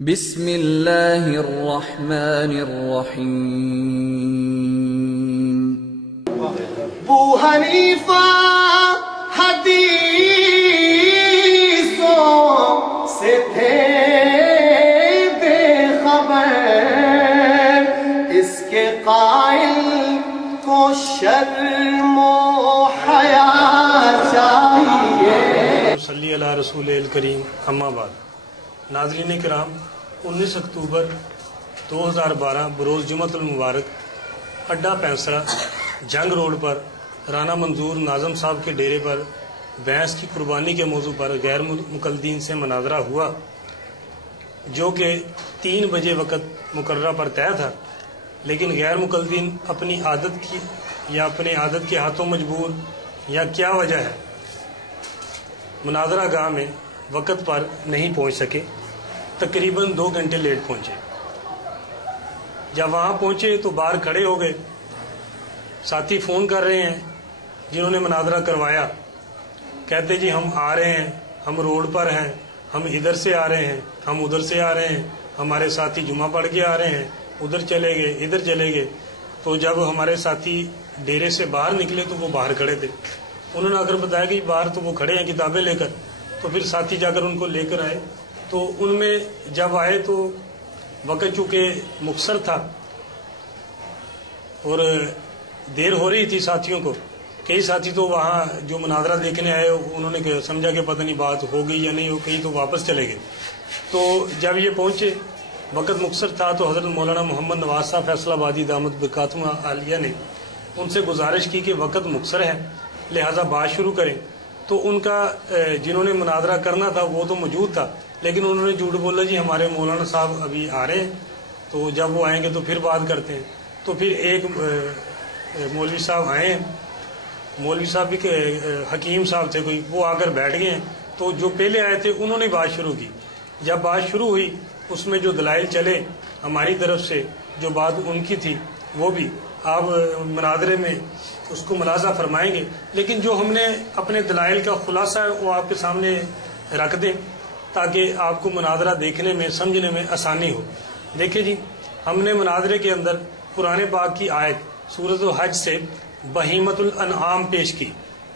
بسم اللہ الرحمن الرحیم۔ ابو حنیفہ حدیثوں سے تھے بے خبر، اس کے قائل کو شرم و حیا چاہیے۔ صلی اللہ رسول الکریم، اما بعد۔ ناظرین کرام، 19 اکتوبر 2012 بروز جمعۃ المبارک اڈا پینسرا جنگ روڈ پر رانا منظور ناظم صاحب کے ڈیرے پر بھینس کی قربانی کے موضوع پر غیر مقلدین سے مناظرہ ہوا، جو کہ 3 بجے وقت مقررہ پر طے تھا، لیکن غیر مقلدین اپنی عادت کے ہاتھوں مجبور یا کیا وجہ ہے مناظرہ گاہ میں وقت پر نہیں پہنچ سکے، تقریباً 2 گھنٹے لیٹ پہنچے۔ جب وہاں پہنچے تو باہر کھڑے ہو گئے، ساتھی فون کر رہے ہیں جنہوں نے مناظرہ کروایا، کہتے جی ہم آ رہے ہیں، ہم روڈ پر ہیں، ہم ادھر سے آ رہے ہیں، ہم ادھر سے آ رہے ہیں، ہمارے ساتھی جمعہ پڑھ کے آ رہے ہیں، ادھر چلے گئے، ادھر چلے گئے۔ تو جب ہمارے ساتھی ڈیرے سے باہر نکلے تو وہ باہر کھڑے تھے، انہوں نے اگر بتایا کہ باہر تو وہ کھڑے ہیں کتابیں لے کر، تو پھر ساتھی جا کر ان کو لے کر آئے۔ تو ان میں جب آئے تو وقت چونکہ مختصر تھا اور دیر ہو رہی تھی ساتھیوں کو، کئی ساتھی تو وہاں جو مناظرہ دیکھنے آئے انہوں نے سمجھا کہ پتہ نہیں بات ہو گئی یا نہیں ہو گئی، تو واپس چلے گئے۔ تو جب یہ پہنچے وقت مختصر تھا تو حضرت مولانا محمد نواز صاحب فیصل آبادی دامت برکاتہم عالیہ نے ان سے گزارش کی کہ وقت مختصر ہے لہٰذا بات شروع کریں۔ تو ان کا جنہوں نے مناظرہ کرنا تھا وہ تو موجود تھا، لیکن انہوں نے جھوٹ بولا جی ہمارے مولانا صاحب ابھی آ رہے ہیں، تو جب وہ آئیں گے تو پھر بات کرتے ہیں۔ تو پھر ایک مولوی صاحب آئے ہیں، مولوی صاحب بھی حکیم صاحب تھے کوئی، وہ آ کر بیٹھ گئے ہیں۔ تو جو پہلے آئے تھے انہوں نے بات شروع کی۔ جب بات شروع ہوئی اس میں جو دلائل چلے ہماری طرف سے، جو بات ان کی تھی وہ بھی آپ مناظرے میں اس کو ملاحظہ فرمائیں گے، لیکن جو ہم نے اپنے دلائل کا خلاصہ ہے وہ آپ کے سامنے رکھ دیں تاکہ آپ کو مناظرہ دیکھنے میں سمجھنے میں آسانی ہو۔ دیکھیں جی، ہم نے مناظرے کے اندر قرآن پاک کی آیت سورۃ الحج سے بہیمۃ الانعام پیش کی،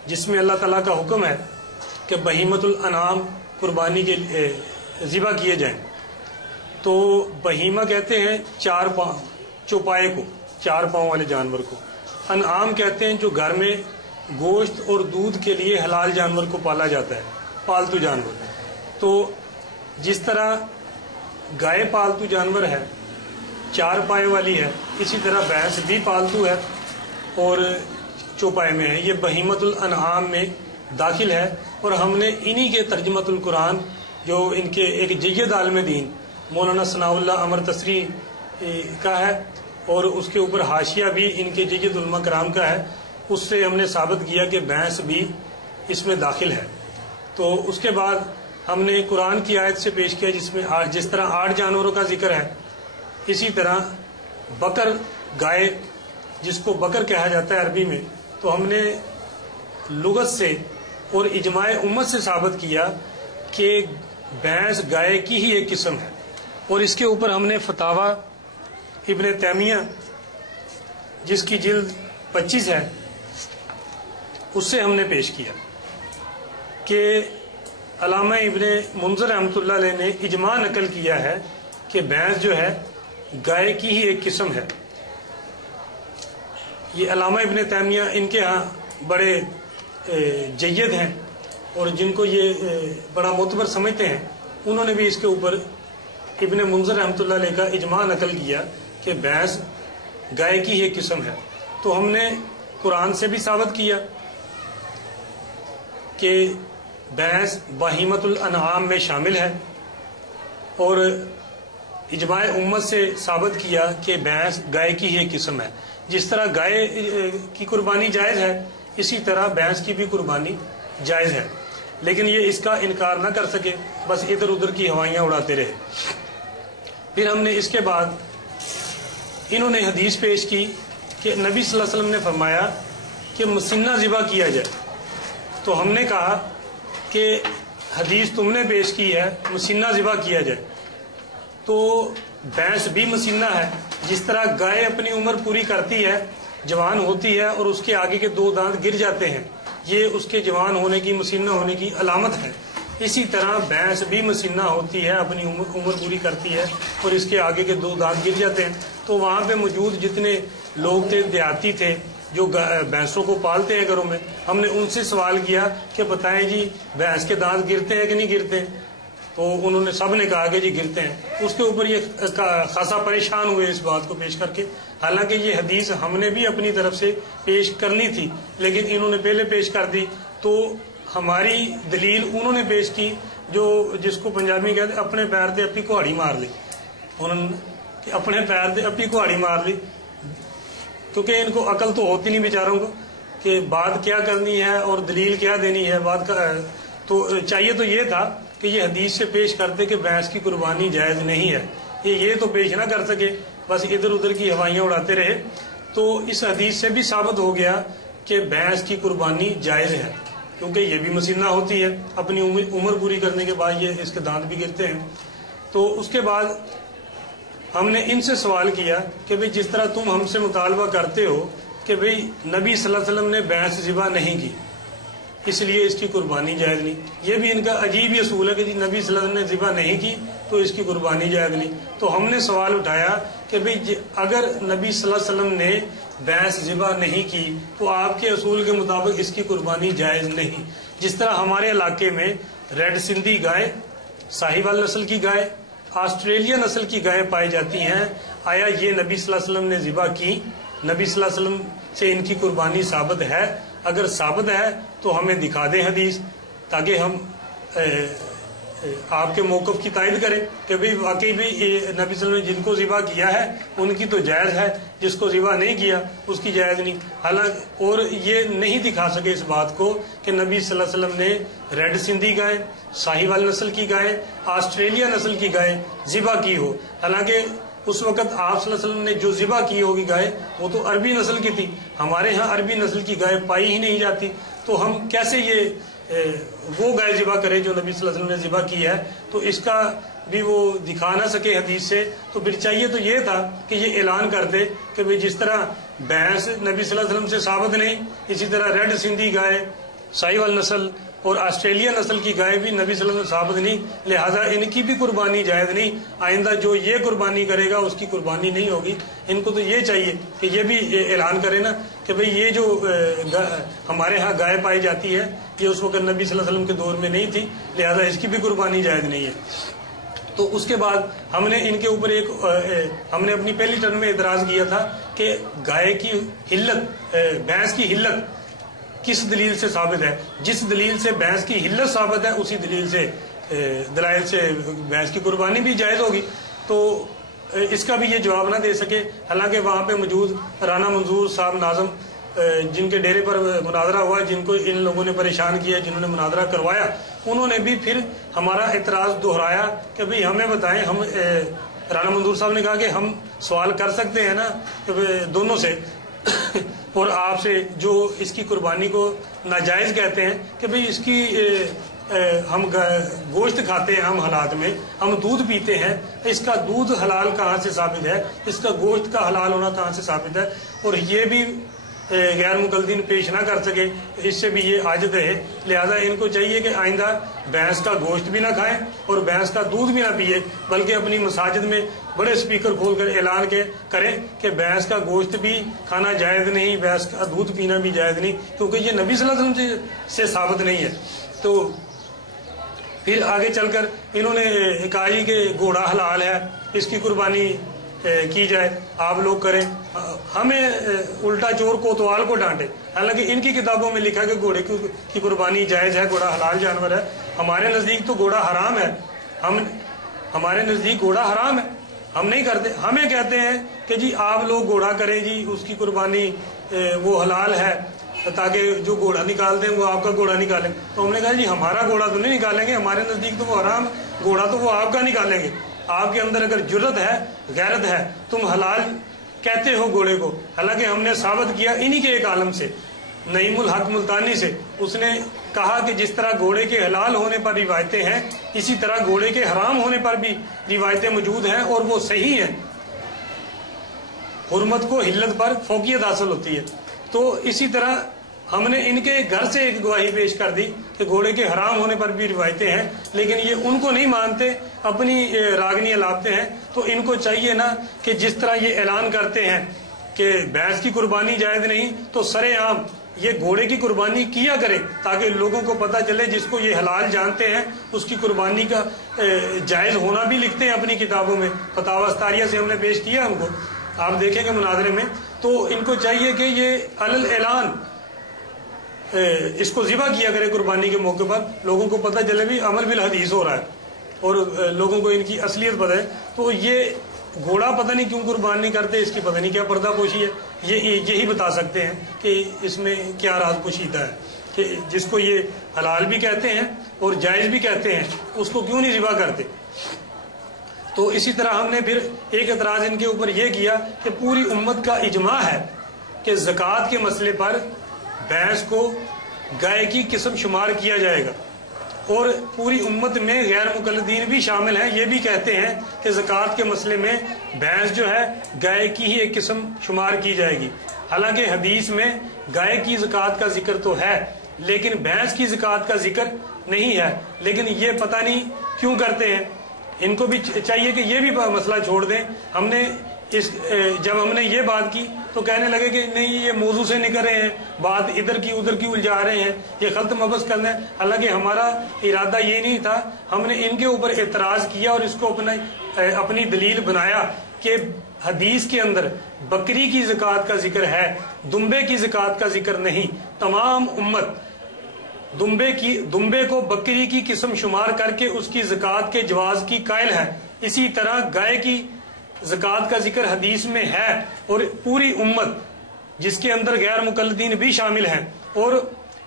جس میں اللہ تعالیٰ کا حکم ہے کہ بہیمۃ الانعام قربانی کے ذبح کیے جائیں۔ تو بہیمہ کہتے ہیں 4 پاؤں چوپائے کو، 4 پاؤں والے جانور کو۔ انعام کہتے ہیں جو گھر میں گوشت اور دودھ کے لیے حلال جانور کو پالا جاتا ہے، پالتو جانور۔ تو جس طرح گائے پالتو جانور ہے، 4 پائے والی ہے، اسی طرح بھینس بھی پالتو ہے اور چوپائے میں ہے، یہ بہیمۃ الانعام میں داخل ہے۔ اور ہم نے انہی کے ترجمۃ القرآن جو ان کے ایک جید عالم دین مولانا ثناء اللہ امر تصریح کا ہے، اور اس کے اوپر حاشیہ بھی ان کے جید علماء کرام کا ہے، اس سے ہم نے ثابت کیا کہ بھینس بھی اس میں داخل ہے۔ تو اس کے بعد ہم نے قرآن کی آیت سے پیش کیا جس میں جس طرح 8 جانوروں کا ذکر ہے، اسی طرح بکر گائے جس کو بکر کہا جاتا ہے عربی میں، تو ہم نے لغت سے اور اجماع امت سے ثابت کیا کہ بھینس گائے کی ہی ایک قسم ہے۔ اور اس کے اوپر ہم نے فتاوی ابن تیمیہ جس کی جلد 25 ہے اس سے ہم نے پیش کیا کہ علامہ ابن منذر رحمۃ اللہ علیہ نے اجماع نقل کیا ہے کہ بھینس جو ہے گائے کی ہی ایک قسم ہے۔ یہ علامہ ابن تیمیہ ان کے ہاں بڑے جید ہیں اور جن کو یہ بڑا معتبر سمجھتے ہیں، انہوں نے بھی اس کے اوپر ابن منذر رحمۃ اللہ علیہ کا اجماع نقل کیا کہ بھینس گائے کی ہی ایک قسم ہے۔ تو ہم نے قرآن سے بھی ثابت کیا کہ بھینس بہیمۃ الانعام میں شامل ہے، اور اجماع امت سے ثابت کیا کہ بھینس گائے کی ہی ایک قسم ہے۔ جس طرح گائے کی قربانی جائز ہے، اسی طرح بھینس کی بھی قربانی جائز ہے، لیکن یہ اس کا انکار نہ کر سکے، بس ادھر ادھر کی ہوائیاں اڑاتے رہے۔ پھر ہم نے اس کے بعد انہوں نے حدیث پیش کی کہ نبی صلی اللہ علیہ وسلم نے فرمایا کہ مسنہ ذبح کیا جائے۔ تو ہم نے کہا کہ حدیث تم نے پیش کی ہے مسنہ ذبح کیا جائے، تو بھینس بھی مسینہ ہے. جس طرح گائے اپنی عمر پوری کرتی ہے، جوان ہوتی ہے اور اس کے آگے کے 2 دانت گر جاتے ہیں، یہ اس کے جوان ہونے کی، مسینہ ہونے کی علامت ہے. اسی طرح بھینس بھی مسینہ ہوتی ہے، اپنی عمر پوری کرتی ہے اور اس کے آگے کے 2 دانت گر جاتے ہیں. تو وہاں پہ موجود جتنے لوگ تھے، دیہاتی تھے جو بھینسوں کو پالتے ہیں گھروں میں، ہم نے ان سے سوال کیا کہ بتائیں جی بھینس کے دانت گرتے ہیں کہ نہیں گرتے ہیں؟ تو انہوں نے سب نے کہا کہ جی گرتے ہیں. اس کے اوپر یہ خاصا پریشان ہوئے اس بات کو پیش کر کے. حالانکہ یہ حدیث ہم نے بھی اپنی طرف سے پیش کرنی تھی، لیکن انہوں نے پہلے پیش کر دی. تو ہماری دلیل انہوں نے پیش کی جس کو پنجابی کہتے ہیں اپنے پیر تے اپنی کہاڑی مار لی. انہوں نے اپنے پیر تے اپنی کہاڑی مار لی، کیونکہ ان کو عقل تو ہوتی نہیں بیچاروں کو کہ بات کیا کرنی ہے اور دلیل کیا دینی ہے. بات کا تو چاہیے تو یہ تھا کہ یہ حدیث سے پیش کرتے کہ بھینس کی قربانی جائز نہیں ہے. یہ تو پیش نہ کر سکے، بس ادھر ادھر کی ہوائیاں اڑاتے رہے. تو اس حدیث سے بھی ثابت ہو گیا کہ بھینس کی قربانی جائز ہے، کیونکہ یہ بھی مسینہ ہوتی ہے، اپنی عمر پوری کرنے کے بعد یہ اس کے دانت بھی گرتے ہیں. تو اس کے بعد ہم نے ان سے سوال کیا کہ بھئی جس طرح تم ہم سے مطالبہ کرتے ہو کہ بھئی نبی صلی اللہ علیہ وسلم نے بھینس ذبح نہیں کی، اس لیے اس کی قربانی جائز نہیں. یہ بھی ان کا عجیب ہی اصول ہے کہ جی نبی صلی اللہ علیہ وسلم نے ذبح نہیں کی تو اس کی قربانی جائز نہیں. تو ہم نے سوال اٹھایا کہ بھئی اگر نبی صلی اللہ علیہ وسلم نے بھینس ذبح نہیں کی تو آپ کے اصول کے مطابق اس کی قربانی جائز نہیں. جس طرح ہمارے علاقے میں ریڈ سندھی گائے، ساہیوال نسل کی گائے، آسٹریلیا نسل کی گائے پائی جاتی ہیں، آیا یہ نبی صلی اللہ علیہ وسلم نے ذبح کی؟ نبی صلی اللہ علیہ وسلم سے ان کی قربانی ثابت ہے؟ اگر ثابت ہے تو ہمیں دکھا دیں حدیث، تاکہ ہم آپ کے موقف کی تائید کریں کہ بھئی واقعی بھی نبی صلی اللہ علیہ وسلم نے جن کو ذبح کیا ہے ان کی تو جائز ہے، جس کو ذبح نہیں کیا اس کی جائز نہیں. حالانکہ اور یہ نہیں دکھا سکے اس بات کو کہ نبی صلی اللہ علیہ وسلم نے ریڈ سندھی گائے، ساہیوال نسل کی گائے، آسٹریلیا نسل کی گائے ذبح کی ہو. حالانکہ اس وقت آپ صلی اللہ علیہ وسلم نے جو ذبح کی ہوگی گائے وہ تو عربی نسل کی تھی. ہمارے ہاں عربی نسل کی گائے پائی ہی نہیں جاتی، تو ہم کیسے وہ گائے ذبح کرے جو نبی صلی اللہ علیہ وسلم نے ذبح کی ہے؟ تو اس کا بھی وہ دکھا نہ سکے حدیث سے. تو پھر چاہیے تو یہ تھا کہ یہ اعلان کر دے کہ بھئی جس طرح بھینس نبی صلی اللہ علیہ وسلم سے ثابت نہیں، اسی طرح ریڈ سندھی گائے، ساہیوال نسل اور آسٹریلیا نسل کی گائے بھی نبی صلی اللہ علیہ وسلم ثابت نہیں، لہٰذا ان کی بھی قربانی جائز نہیں. آئندہ جو یہ قربانی کرے گا اس کی قربانی نہیں ہوگی. ان کو تو یہ چاہیے کہ یہ بھی اعلان کرے نا کہ بھئی یہ جو ہمارے ہاں گائے پائی جاتی ہے یہ اس وقت نبی صلی اللہ علیہ وسلم کے دور میں نہیں تھی، لہٰذا اس کی بھی قربانی جائز نہیں ہے. تو اس کے بعد ہم نے ان کے اوپر ہم نے اپنی پہلی ٹرم میں اعتراض کیا تھا کہ گائے کی حلت، بھینس کی حلت کس دلیل سے ثابت ہے؟ جس دلیل سے بھینس کی حلت ثابت ہے اسی دلائل سے بھینس کی قربانی بھی جائز ہوگی. تو اس کا بھی یہ جواب نہ دے سکے. حالانکہ وہاں پہ موجود رانا منظور صاحب ناظم جن کے ڈیرے پر مناظرہ ہوا، جن کو ان لوگوں نے پریشان کیا، جنہوں نے مناظرہ کروایا، انہوں نے بھی پھر ہمارا اعتراض دہرایا کہ بھئی ہمیں بتائیں. ہم رانا منظور صاحب نے کہا کہ ہم سوال کر سکتے ہیں نا دونوں سے اور آپ سے جو اس کی قربانی کو ناجائز کہتے ہیں کہ بھئی اس کی ہم گوشت کھاتے ہیں، ہم حالات میں ہم دودھ پیتے ہیں، اس کا دودھ حلال کہاں سے ثابت ہے؟ اس کا گوشت کا حلال ہونا کہاں سے ثابت ہے؟ اور یہ بھی غیر مقلدین پیش نہ کر سکے، اس سے بھی یہ عاجز ہے. لہذا ان کو چاہیے کہ آئندہ بھینس کا گوشت بھی نہ کھائیں اور بھینس کا دودھ بھی نہ پیے، بلکہ اپنی مساجد میں بڑے سپیکر کھول کر اعلان کریں کہ بھینس کا گوشت بھی کھانا جائز نہیں، بھینس کا دودھ پینا بھی جائز نہیں، کیونکہ یہ نبی صلی اللہ علیہ وسلم سے ثابت نہیں ہے. تو پھر آگے چل کر انہوں نے کہا کہ گھوڑا حلال ہے، اس کی قربانی کی جائے، آپ لوگ کریں. ہمیں الٹا چور کوتوال کو ڈانٹے. حالانکہ ان کی کتابوں میں لکھا کہ گھوڑے کی قربانی جائز ہے، گھوڑا حلال جانور ہے. ہمارے نزدیک تو گھوڑا حرام ہے. ہمارے نزدیک گھوڑا حرام ہے، ہم نہیں کرتے. ہمیں کہتے ہیں کہ جی آپ لوگ گھوڑا کریں، جی اس کی قربانی وہ حلال ہے، تاکہ جو گھوڑا نکالتے ہیں وہ آپ کا گھوڑا نکالیں. تو ہم نے کہا جی ہمارا گھوڑا تو نہیں نکالیں گے، ہمارے نزدیک تو وہ حرام، گھوڑا تو وہ آپ کا نکالیں گے. آپ کے اندر اگر جرت ہے، غیرت ہے، تم حلال کہتے ہو گھوڑے کو. حالانکہ ہم نے ثابت کیا انہی کے ایک عالم سے نعیم الحق ملتانی سے، اس نے کہا کہ جس طرح گھوڑے کے حلال ہونے پر روایتیں ہیں، اسی طرح گھوڑے کے حرام ہونے پر بھی روایتیں موجود ہیں اور وہ صحیح ہیں، حرمت کو حلت پر فوقیت حاصل ہوتی ہے۔ تو اسی طرح ہم نے ان کے گھر سے ایک گواہی پیش کر دی کہ گھوڑے کے حرام ہونے پر بھی روایتیں ہیں، لیکن یہ ان کو نہیں مانتے، اپنی راگنیاں لاتے ہیں۔ تو ان کو چاہیے نا کہ جس طرح یہ اعلان کرتے ہیں کہ بھینس کی قربانی جائز نہیں، تو سرے عام یہ گھوڑے کی قربانی کیا کرے، تاکہ لوگوں کو پتہ چلے، جس کو یہ حلال جانتے ہیں اس کی قربانی کا جائز ہونا بھی لکھتے ہیں اپنی کتابوں میں۔ فتاوی استاریہ سے ہم نے پیش کیا ان کو، آپ دیکھیں گے مناظرے میں۔ تو ان کو چاہیے کہ یہ علل اعلان اس کو ذبح کیا کرے قربانی کے موقع پر، لوگوں کو پتہ چلے بھی عمل بالحدیث ہو رہا ہے اور لوگوں کو ان کی اصلیت پتہ ہے۔ تو یہ گھوڑا پتہ نہیں کیوں قربان نہیں کرتے، اس کی پتہ نہیں کیا پردہ پوشی ہے، یہی بتا سکتے ہیں کہ اس میں کیا راز پوشیدہ ہے، کہ جس کو یہ حلال بھی کہتے ہیں اور جائز بھی کہتے ہیں، اس کو کیوں نہیں ذبح کرتے۔ تو اسی طرح ہم نے پھر ایک اعتراض ان کے اوپر یہ کیا کہ پوری امت کا اجماع ہے کہ زکوٰۃ کے مسئلے پر بھینس کو گائے کی قسم شمار کیا جائے گا، اور پوری امت میں غیر مقلدین بھی شامل ہیں، یہ بھی کہتے ہیں کہ زکوٰۃ کے مسئلے میں بھینس جو ہے گائے کی ہی ایک قسم شمار کی جائے گی۔ حالانکہ حدیث میں گائے کی زکوٰۃ کا ذکر تو ہے، لیکن بھینس کی زکوٰۃ کا ذکر نہیں ہے، لیکن یہ پتہ نہیں کیوں کرتے ہیں۔ ان کو بھی چاہیے کہ یہ بھی مسئلہ چھوڑ دیں۔ ہم نے جب ہم نے یہ بات کی تو کہنے لگے کہ نہیں یہ موضوع سے نکل رہے ہیں، بات ادھر کی ادھر کی الجھا رہے ہیں، یہ خلط مبس کرنا ہے۔ حالانکہ ہمارا ارادہ یہ نہیں تھا، ہم نے ان کے اوپر اعتراض کیا اور اس کو اپنی دلیل بنایا کہ حدیث کے اندر بکری کی زکوٰۃ کا ذکر ہے، دمبے کی زکوٰۃ کا ذکر نہیں۔ تمام امت دمبے کو بکری کی قسم شمار کر کے اس کی زکوٰۃ کے جواز کی قائل ہے، اسی طرح گائے کی زکوٰۃ کا ذکر حدیث میں ہے، اور پوری امت جس کے اندر غیر مقلدین بھی شامل ہیں اور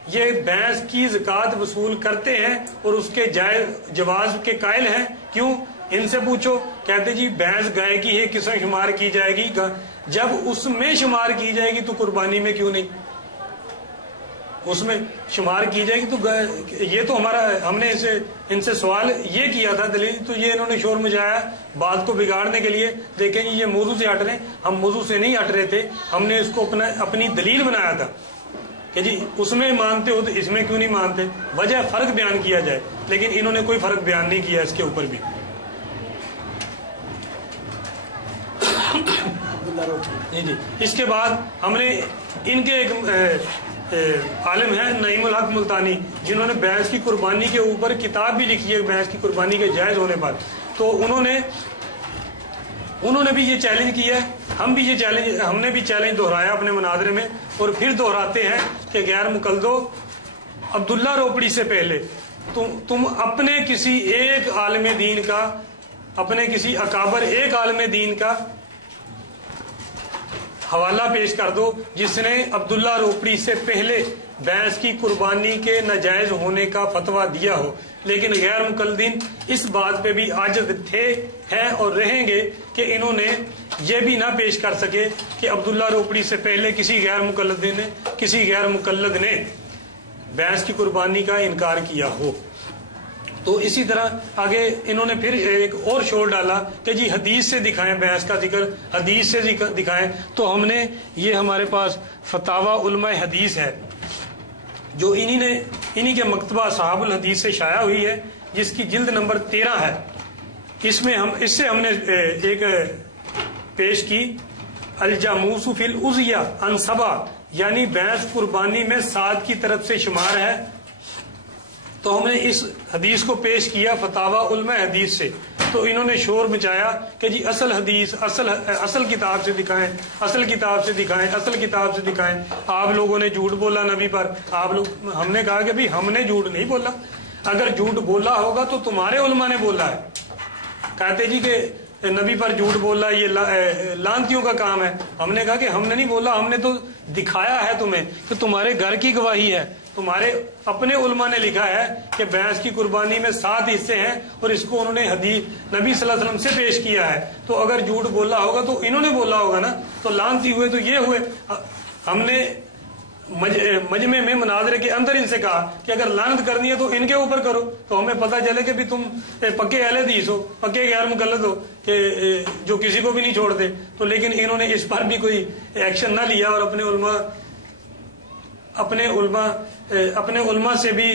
یہ بھینس کی زکوٰۃ وصول کرتے ہیں اور اس کے جواز کے قائل ہیں۔ کیوں؟ ان سے پوچھو، کہتے جی بھینس گائے کی ایک قسم شمار کی جائے گی، جب اس میں شمار کی جائے گی تو قربانی میں کیوں نہیں؟ اس میں شمار کی جائے گی تو یہ تو ہم نے ان سے سوال یہ کیا تھا دلیل، تو یہ انہوں نے شور مچایا بات کو بگاڑنے کے لیے۔ دیکھیں جی یہ موضوع سے ہٹ رہے ہیں، ہم موضوع سے نہیں ہٹ رہے تھے، ہم نے اس کو اپنی دلیل بنایا تھا کہ جی اس میں مانتے ہو تو اس میں کیوں نہیں مانتے، وجہ فرق بیان کیا جائے، لیکن انہوں نے کوئی فرق بیان نہیں کیا اس کے اوپر بھی۔ جی اس کے بعد ہم نے ان کے ایک عالم ہیں نعیم الحق ملتانی، جنہوں نے بھینس کی قربانی کے اوپر کتاب بھی لکھی ہے بھینس کی قربانی کے جائز ہونے پر، تو انہوں نے بھی یہ چیلنج کیا ہے، ہم نے بھی چیلنج دہرایا اپنے مناظرے میں، اور پھر دہراتے ہیں کہ غیر مقلدو، عبداللہ روپڑی سے پہلے تم اپنے کسی ایک عالم دین کا، اپنے کسی اکابر ایک عالم دین کا حوالہ پیش کر دو جس نے عبداللہ روپڑی سے پہلے بھینس کی قربانی کے ناجائز ہونے کا فتویٰ دیا ہو۔ لیکن غیر مقلدین اس بات پہ بھی عاجز ہیں اور رہیں گے کہ انہوں نے یہ بھی نہ پیش کر سکے کہ عبداللہ روپڑی سے پہلے کسی غیر مقلد نے بھینس کی قربانی کا انکار کیا ہو۔ تو اسی طرح آگے انہوں نے پھر ایک اور شور ڈالا کہ جی حدیث سے دکھائیں بھینس کا ذکر، حدیث سے دکھائیں۔ تو ہم نے یہ ہمارے پاس فتاوی علماء حدیث ہے جو انہی کے مکتبہ اصحاب الحدیث سے شائع ہوئی ہے، جس کی جلد نمبر 13 ہے۔ اس سے ہم نے ایک پیش کی الجاموس فی الاضحیہ عن سبع، یعنی بھینس قربانی میں 7 کی طرف سے شمار ہے۔ تو ہم نے اس حدیث کو پیش کیا فتاوی علماء حدیث سے، تو انہوں نے شور مچایا کہ جی اصل حدیث اصل کتاب سے دکھائیں، اصل کتاب سے دکھائیں، اصل کتاب سے دکھائیں۔ آپ لوگوں نے جھوٹ بولا نبی پر، ہم نے کہا کہ بھائی ہم نے جھوٹ نہیں بولا، اگر جھوٹ بولا ہوگا تو تمہارے علماء نے بولا ہے۔ کہتے جی کہ نبی پر جھوٹ بولا یہ لانتیوں کا کام ہے۔ ہم نے کہا کہ ہم نے نہیں بولا، ہم نے تو دکھایا ہے تمہیں کہ تمہارے گھر کی گواہی ہے، تمہارے اپنے علماء نے لکھا ہے کہ بھینس کی قربانی میں 7 حصے ہیں، اور اس کو انہوں نے حدیث نبی صلی اللہ علیہ وسلم سے پیش کیا ہے۔ تو اگر جھوٹ بولا ہوگا تو انہوں نے بولا ہوگا نا، تو لانتی ہوئے تو یہ ہوئے۔ مجمع میں مناظرے کے اندر ان سے کہا کہ اگر لعنت کرنی ہے تو ان کے اوپر کرو، تو ہمیں پتہ چلے کہ بھی تم پکے اہل حدیث ہو، پکے غیر مقلد ہو کہ جو کسی کو بھی نہیں چھوڑتے. تو لیکن انہوں نے اس پر بھی کوئی ایکشن نہ لیا اور اپنے علماء سے بھی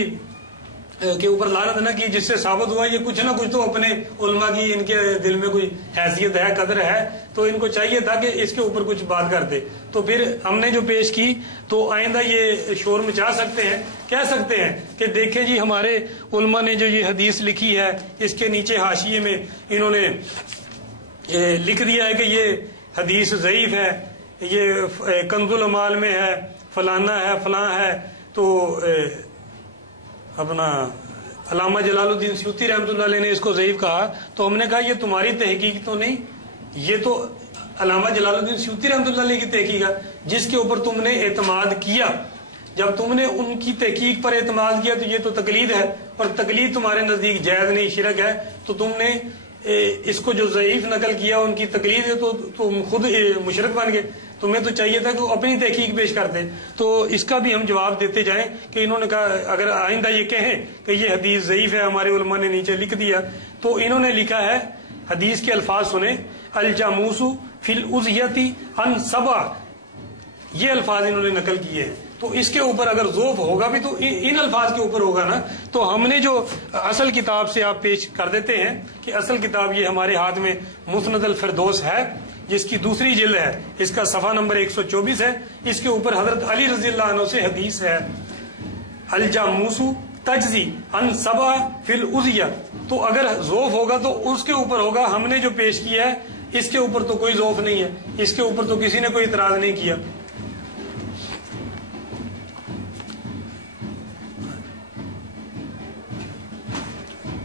کے اوپر لعنت نہ کی، جس سے ثابت ہوا یہ کچھ نہ کچھ تو اپنے علماء کی ان کے دل میں کوئی حیثیت ہے، قدر ہے، تو ان کو چاہیے تھا کہ اس کے اوپر کچھ بات کرتے. تو پھر ہم نے جو پیش کی تو آئندہ یہ شور مچا سکتے ہیں، کہہ سکتے ہیں کہ دیکھیں جی ہمارے علماء نے جو یہ حدیث لکھی ہے اس کے نیچے حاشیے میں انہوں نے لکھ دیا ہے کہ یہ حدیث ضعیف ہے، یہ کنز الامال میں ہے، فلانا ہے، فلاں ہے. تو اپنا علامہ جلال الدین سیوطی رحمۃ اللہ علیہ نے اس کو ضعیف کہا. تو ہم نے کہا یہ تمہاری تحقیق تو نہیں، یہ تو علامہ جلال الدین سیوطی رحمۃ اللہ علیہ کی تحقیق ہے جس کے اوپر تم نے اعتماد کیا. جب تم نے ان کی تحقیق پر اعتماد کیا تو یہ تو تقلید ہے، اور تقلید تمہارے نزدیک جائز نہیں، شرک ہے. تو تم نے اس کو جو ضعیف نقل کیا ان کی تقلید ہے تو تم خود مشرک بن گئے. تمہیں تو چاہیے تھا کہ وہ اپنی تحقیق پیش کرتے. تو اس کا بھی ہم جواب دیتے جائیں کہ انہوں نے کہا اگر آئندہ یہ کہیں کہ یہ حدیث ضعیف ہے، ہمارے علماء نے نیچے لکھ دیا، تو انہوں نے لکھا ہے حدیث کے الفاظ سنیں، الجاموس فی الازیتی ان سبع، یہ الفاظ انہوں نے نقل کیے ہیں. تو اس کے اوپر اگر ذوف ہوگا بھی تو ان الفاظ کے اوپر ہوگا نا. تو ہم نے جو اصل کتاب سے آپ پیش کر دیتے ہیں کہ اصل کتاب یہ ہمارے ہاتھ میں مسند الفردوس ہے جس کی دوسری جلد ہے، اس کا صفحہ نمبر 124 ہے. اس کے اوپر حضرت علی رضی اللہ عنہ سے حدیث ہے، الجاموس تجزی ان سبع فی الازیہ. تو اگر ذوف ہوگا تو اس کے اوپر ہوگا. ہم نے جو پیش کیا ہے اس کے اوپر تو کوئی ذوف نہیں ہے، اس کے اوپر تو کسی نے کوئی اعتراض نہیں کیا.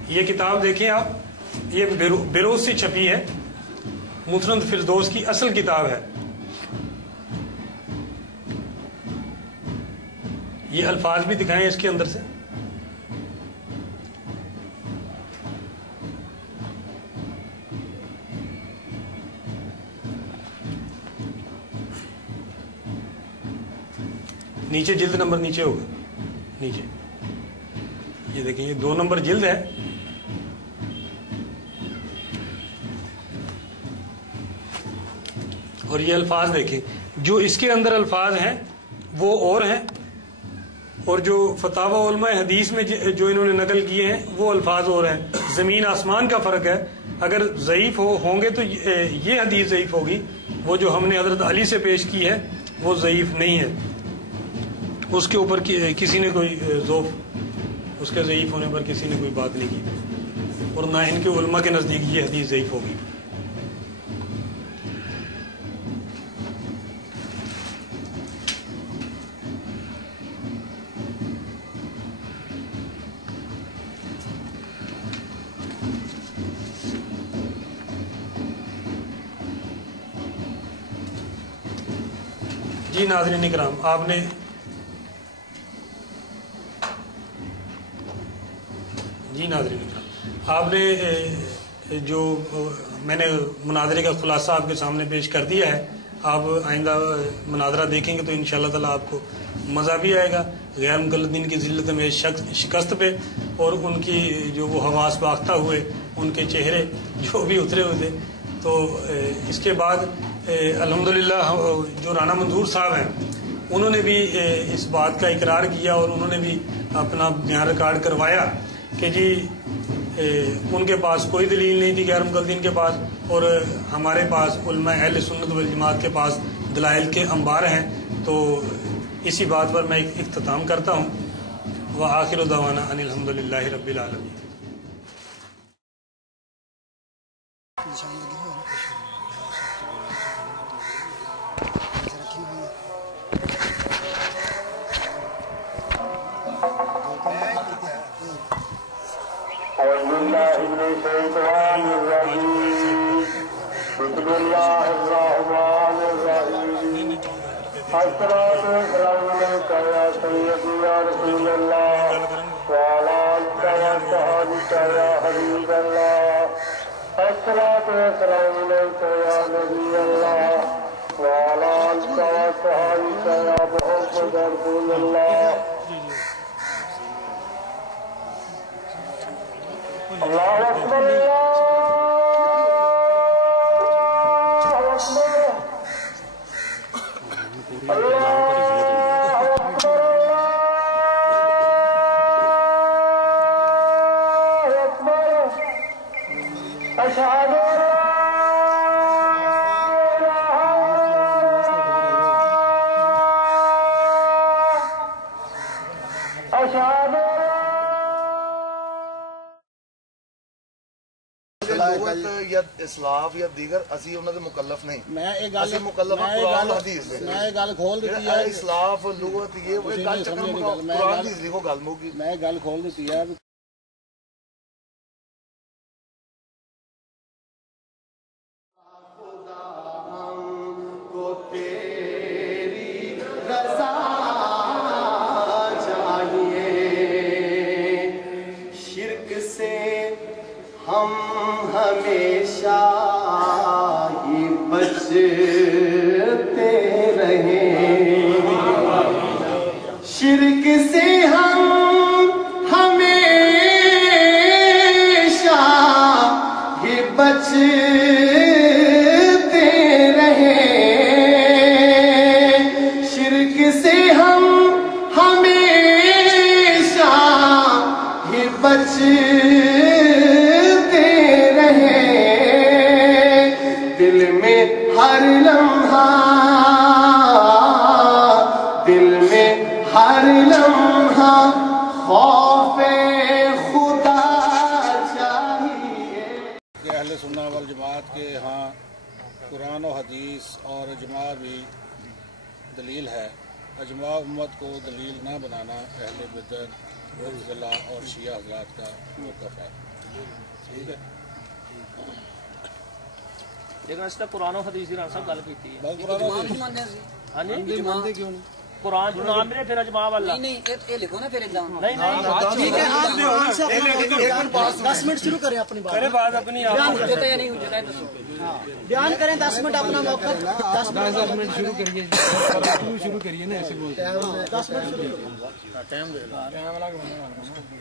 یہ کتاب دیکھیں آپ، یہ بیروز سے چھپی ہے، مسند فردوس کی اصل کتاب ہے. یہ الفاظ بھی دکھائیں اس کے اندر سے. نیچے جلد نمبر نیچے ہوگا، نیچے یہ دیکھیں، یہ 2 نمبر جلد ہے. اور یہ الفاظ دیکھیں، جو اس کے اندر الفاظ ہیں وہ اور ہیں، اور جو فتاوی علماء حدیث میں جو انہوں نے نقل کیے ہیں وہ الفاظ اور ہیں. زمین آسمان کا فرق ہے. اگر ضعیف ہوں گے تو یہ حدیث ضعیف ہوگی، وہ جو ہم نے حضرت علی سے پیش کی ہے وہ ضعیف نہیں ہے. اس کے اوپر کسی نے کوئی ذوف، اس کے ضعیف ہونے پر کسی نے کوئی بات نہیں کی، اور نہ ان کے علماء کے نزدیک یہ حدیث ضعیف ہوگی. جی ناظرین اکرام، آپ نے جو میں نے مناظرے کا خلاصہ آپ کے سامنے پیش کر دیا ہے. آپ آئندہ مناظرہ دیکھیں گے تو انشاءاللہ تعالیٰ آپ کو مزہ بھی آئے گا غیر مقلدین کی ذلت میں شکست پہ، اور ان کی جو وہ حواس باختہ ہوئے ان کے چہرے جو بھی اترے ہوئے تھے. تو اس کے بعد الحمدللہ جو رانا منظور صاحب ہیں انہوں نے بھی اس بات کا اقرار کیا، اور انہوں نے بھی اپنا بیان ریکارڈ کروایا کہ جی ان کے پاس کوئی دلیل نہیں تھی غیر مقلدین کے پاس، اور ہمارے پاس علماء اہل سنت والجماعت کے پاس دلائل کے انبار ہیں. تو اسی بات پر میں اختتام کرتا ہوں. وآخر دعوانا ان الحمدللہ رب العالمین. بسم اللہ الرحمن الرحیم. الصلاۃ والسلام علیک یا سیدی یا رسول اللہ وعلی آلک وصحبک یا حبیب اللہ. الصلاۃ والسلام علیک یا نبی اللہ وعلی آلک وصحبک یا محمد محمد رسول اللہ اللہ اکبر أشهد أن یا اسلاف یا دیگر اسی انہوں نے مکلف نہیں اسی مکلف قرآن حدیث میں گل کھول دیتی ہے اسلاف لغت یہ گل چکر قرآن حدیث لکھو گل موگی میں گل کھول دیتی ہے ہم ہمیشہ ہی بچتے رہیں شرک سے ہم ہمیشہ ہی بچتے رہیں شرک سے ہم ہمیشہ ہی دل میں ہر لمحہ خوف خدا چاہیے کہ اہل سنہ والجماعت کے ہاں قرآن و حدیث اور اجماع بھی دلیل ہے اجماع امت کو دلیل نہ بنانا اہل بدعت معتزلہ اور شیعہ حضرات کا موقف ہے ٹھیک ہے لیکن اس تک قرآن و حدیث کی صاحب گل کی بس قرآن و حدیث ہاں جی مانتے کیوں نہیں قرآن جو نام ملے پھر اجماع والا نہیں یہ لکھو نا پھر نہیں ٹھیک ہے آپ 10 منٹ شروع کریں اپنی بات میرے بعد اپنی آپ بیان کریں 10 منٹ اپنا موقع 10 منٹ شروع کریے شروع کریے نا ایسے بولتے ہیں 10 منٹ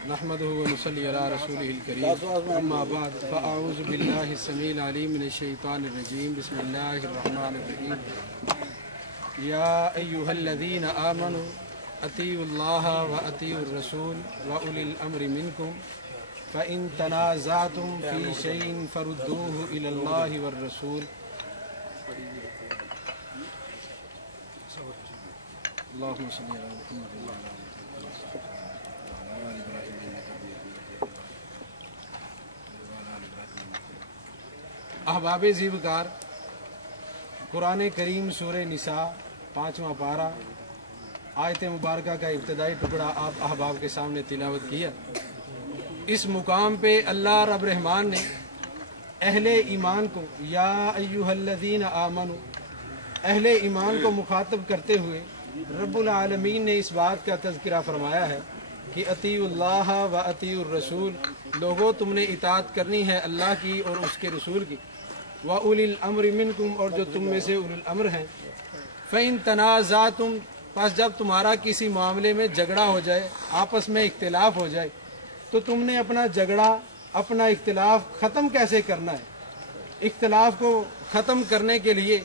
نحمده ونصلي على رسوله الكريم اما بعد فاعوذ بالله السميع العليم من الشيطان الرجيم بسم الله الرحمن الرحيم يا ايها الذين امنوا اطيعوا الله واطيعوا الرسول واولي الامر منكم فان تنازعتم في شيء فردوه الى الله والرسول اللهم صل على محمد وعلى احباب زیبکار قرآن کریم سورہ نساء 5واں پارہ آیت مبارکہ کا ابتدائی ٹکڑا آپ احباب کے سامنے تلاوت کیا اس مقام پہ اللہ رب رحمان نے اہل ایمان کو یا ایھا الذین آمنوا اہل ایمان کو مخاطب کرتے ہوئے رب العالمین نے اس بات کا تذکرہ فرمایا ہے کہ اطیعوا اللہ و اطیعوا الرسول لوگوں تم نے اطاعت کرنی ہے اللہ کی اور اس کے رسول کی وَأُولِي الْأَمْرِ مِنْكُمْ اور جو تم میں سے اولی الامر ہیں فَإِن تَنَازَعْتُمْ پس جب تمہارا کسی معاملے میں جھگڑا ہو جائے آپس میں اختلاف ہو جائے تو تم نے اپنا جھگڑا اپنا اختلاف ختم کیسے کرنا ہے اختلاف کو ختم کرنے کے لیے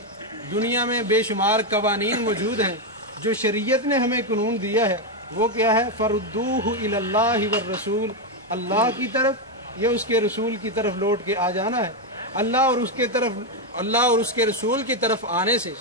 دنیا میں بے شمار قوانین موجود ہیں جو شریعت نے ہمیں قانون دیا ہے وہ کیا ہے فردوہ الی اللہ والرسول اللہ کی طرف یا اس کے رسول کی طرف لوٹ کے آ جانا ہے اللہ اور اس کے رسول کی طرف آنے سے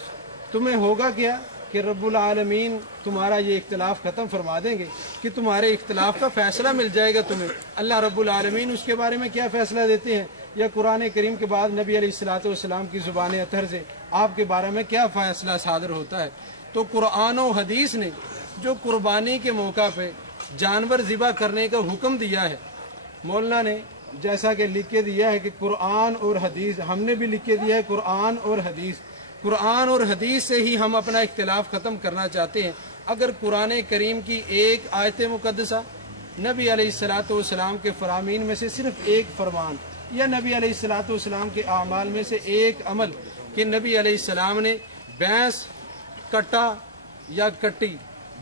تمہیں ہوگا کیا کہ رب العالمین تمہارا یہ اختلاف ختم فرما دیں گے کہ تمہارے اختلاف کا فیصلہ مل جائے گا تمہیں اللہ رب العالمین اس کے بارے میں کیا فیصلہ دیتے ہیں یا قرآن کریم کے بعد نبی علیہ الصلوۃ والسلام کی زبان اطہر سے آپ کے بارے میں کیا فیصلہ صادر ہوتا ہے تو قرآن و حدیث نے جو قربانی کے موقع پہ جانور ذبح کرنے کا حکم دیا ہے مولانا نے جیسا کہ لکھ کے دیا ہے کہ قرآن اور حدیث ہم نے بھی لکھ کے دیا ہے قرآن اور حدیث سے ہی ہم اپنا اختلاف ختم کرنا چاہتے ہیں اگر قرآن کریم کی ایک آیت مقدسہ نبی علیہ الصلوۃ والسلام کے فرامین میں سے صرف ایک فرمان یا نبی علیہ الصلوۃ والسلام کے اعمال میں سے ایک عمل کہ نبی علیہ السلام نے بھینس کٹا یا کٹی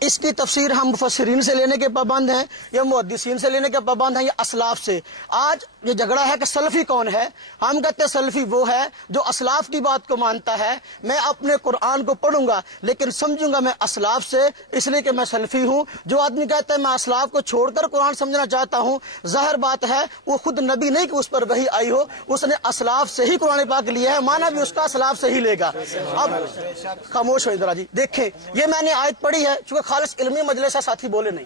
اس کی تفسیر ہم مفسرین سے لینے کے پابند ہیں یا محدثین سے لینے کے پابند ہیں یا اسلاف سے. آج یہ جھگڑا ہے کہ سلفی کون ہے. ہم کہتے ہیں سلفی وہ ہے جو اسلاف کی بات کو مانتا ہے. میں اپنے قرآن کو پڑھوں گا لیکن سمجھوں گا میں اسلاف سے، اس لیے کہ میں سلفی ہوں. جو آدمی کہتا ہے میں اسلاف کو چھوڑ کر قرآن سمجھنا چاہتا ہوں، ظاہر بات ہے وہ خود نبی نہیں کہ اس پر وحی آئی ہو، اس نے اسلاف سے ہی قرآن پاک لیا ہے، مانا بھی اس کا اسلاف سے ہی لے گا. اب خاموش ہو ذرا جی. دیکھیں یہ میں نے آیت پڑھی ہے، چونکہ خالص علمی مجلس ہے، ساتھی بولے نہیں.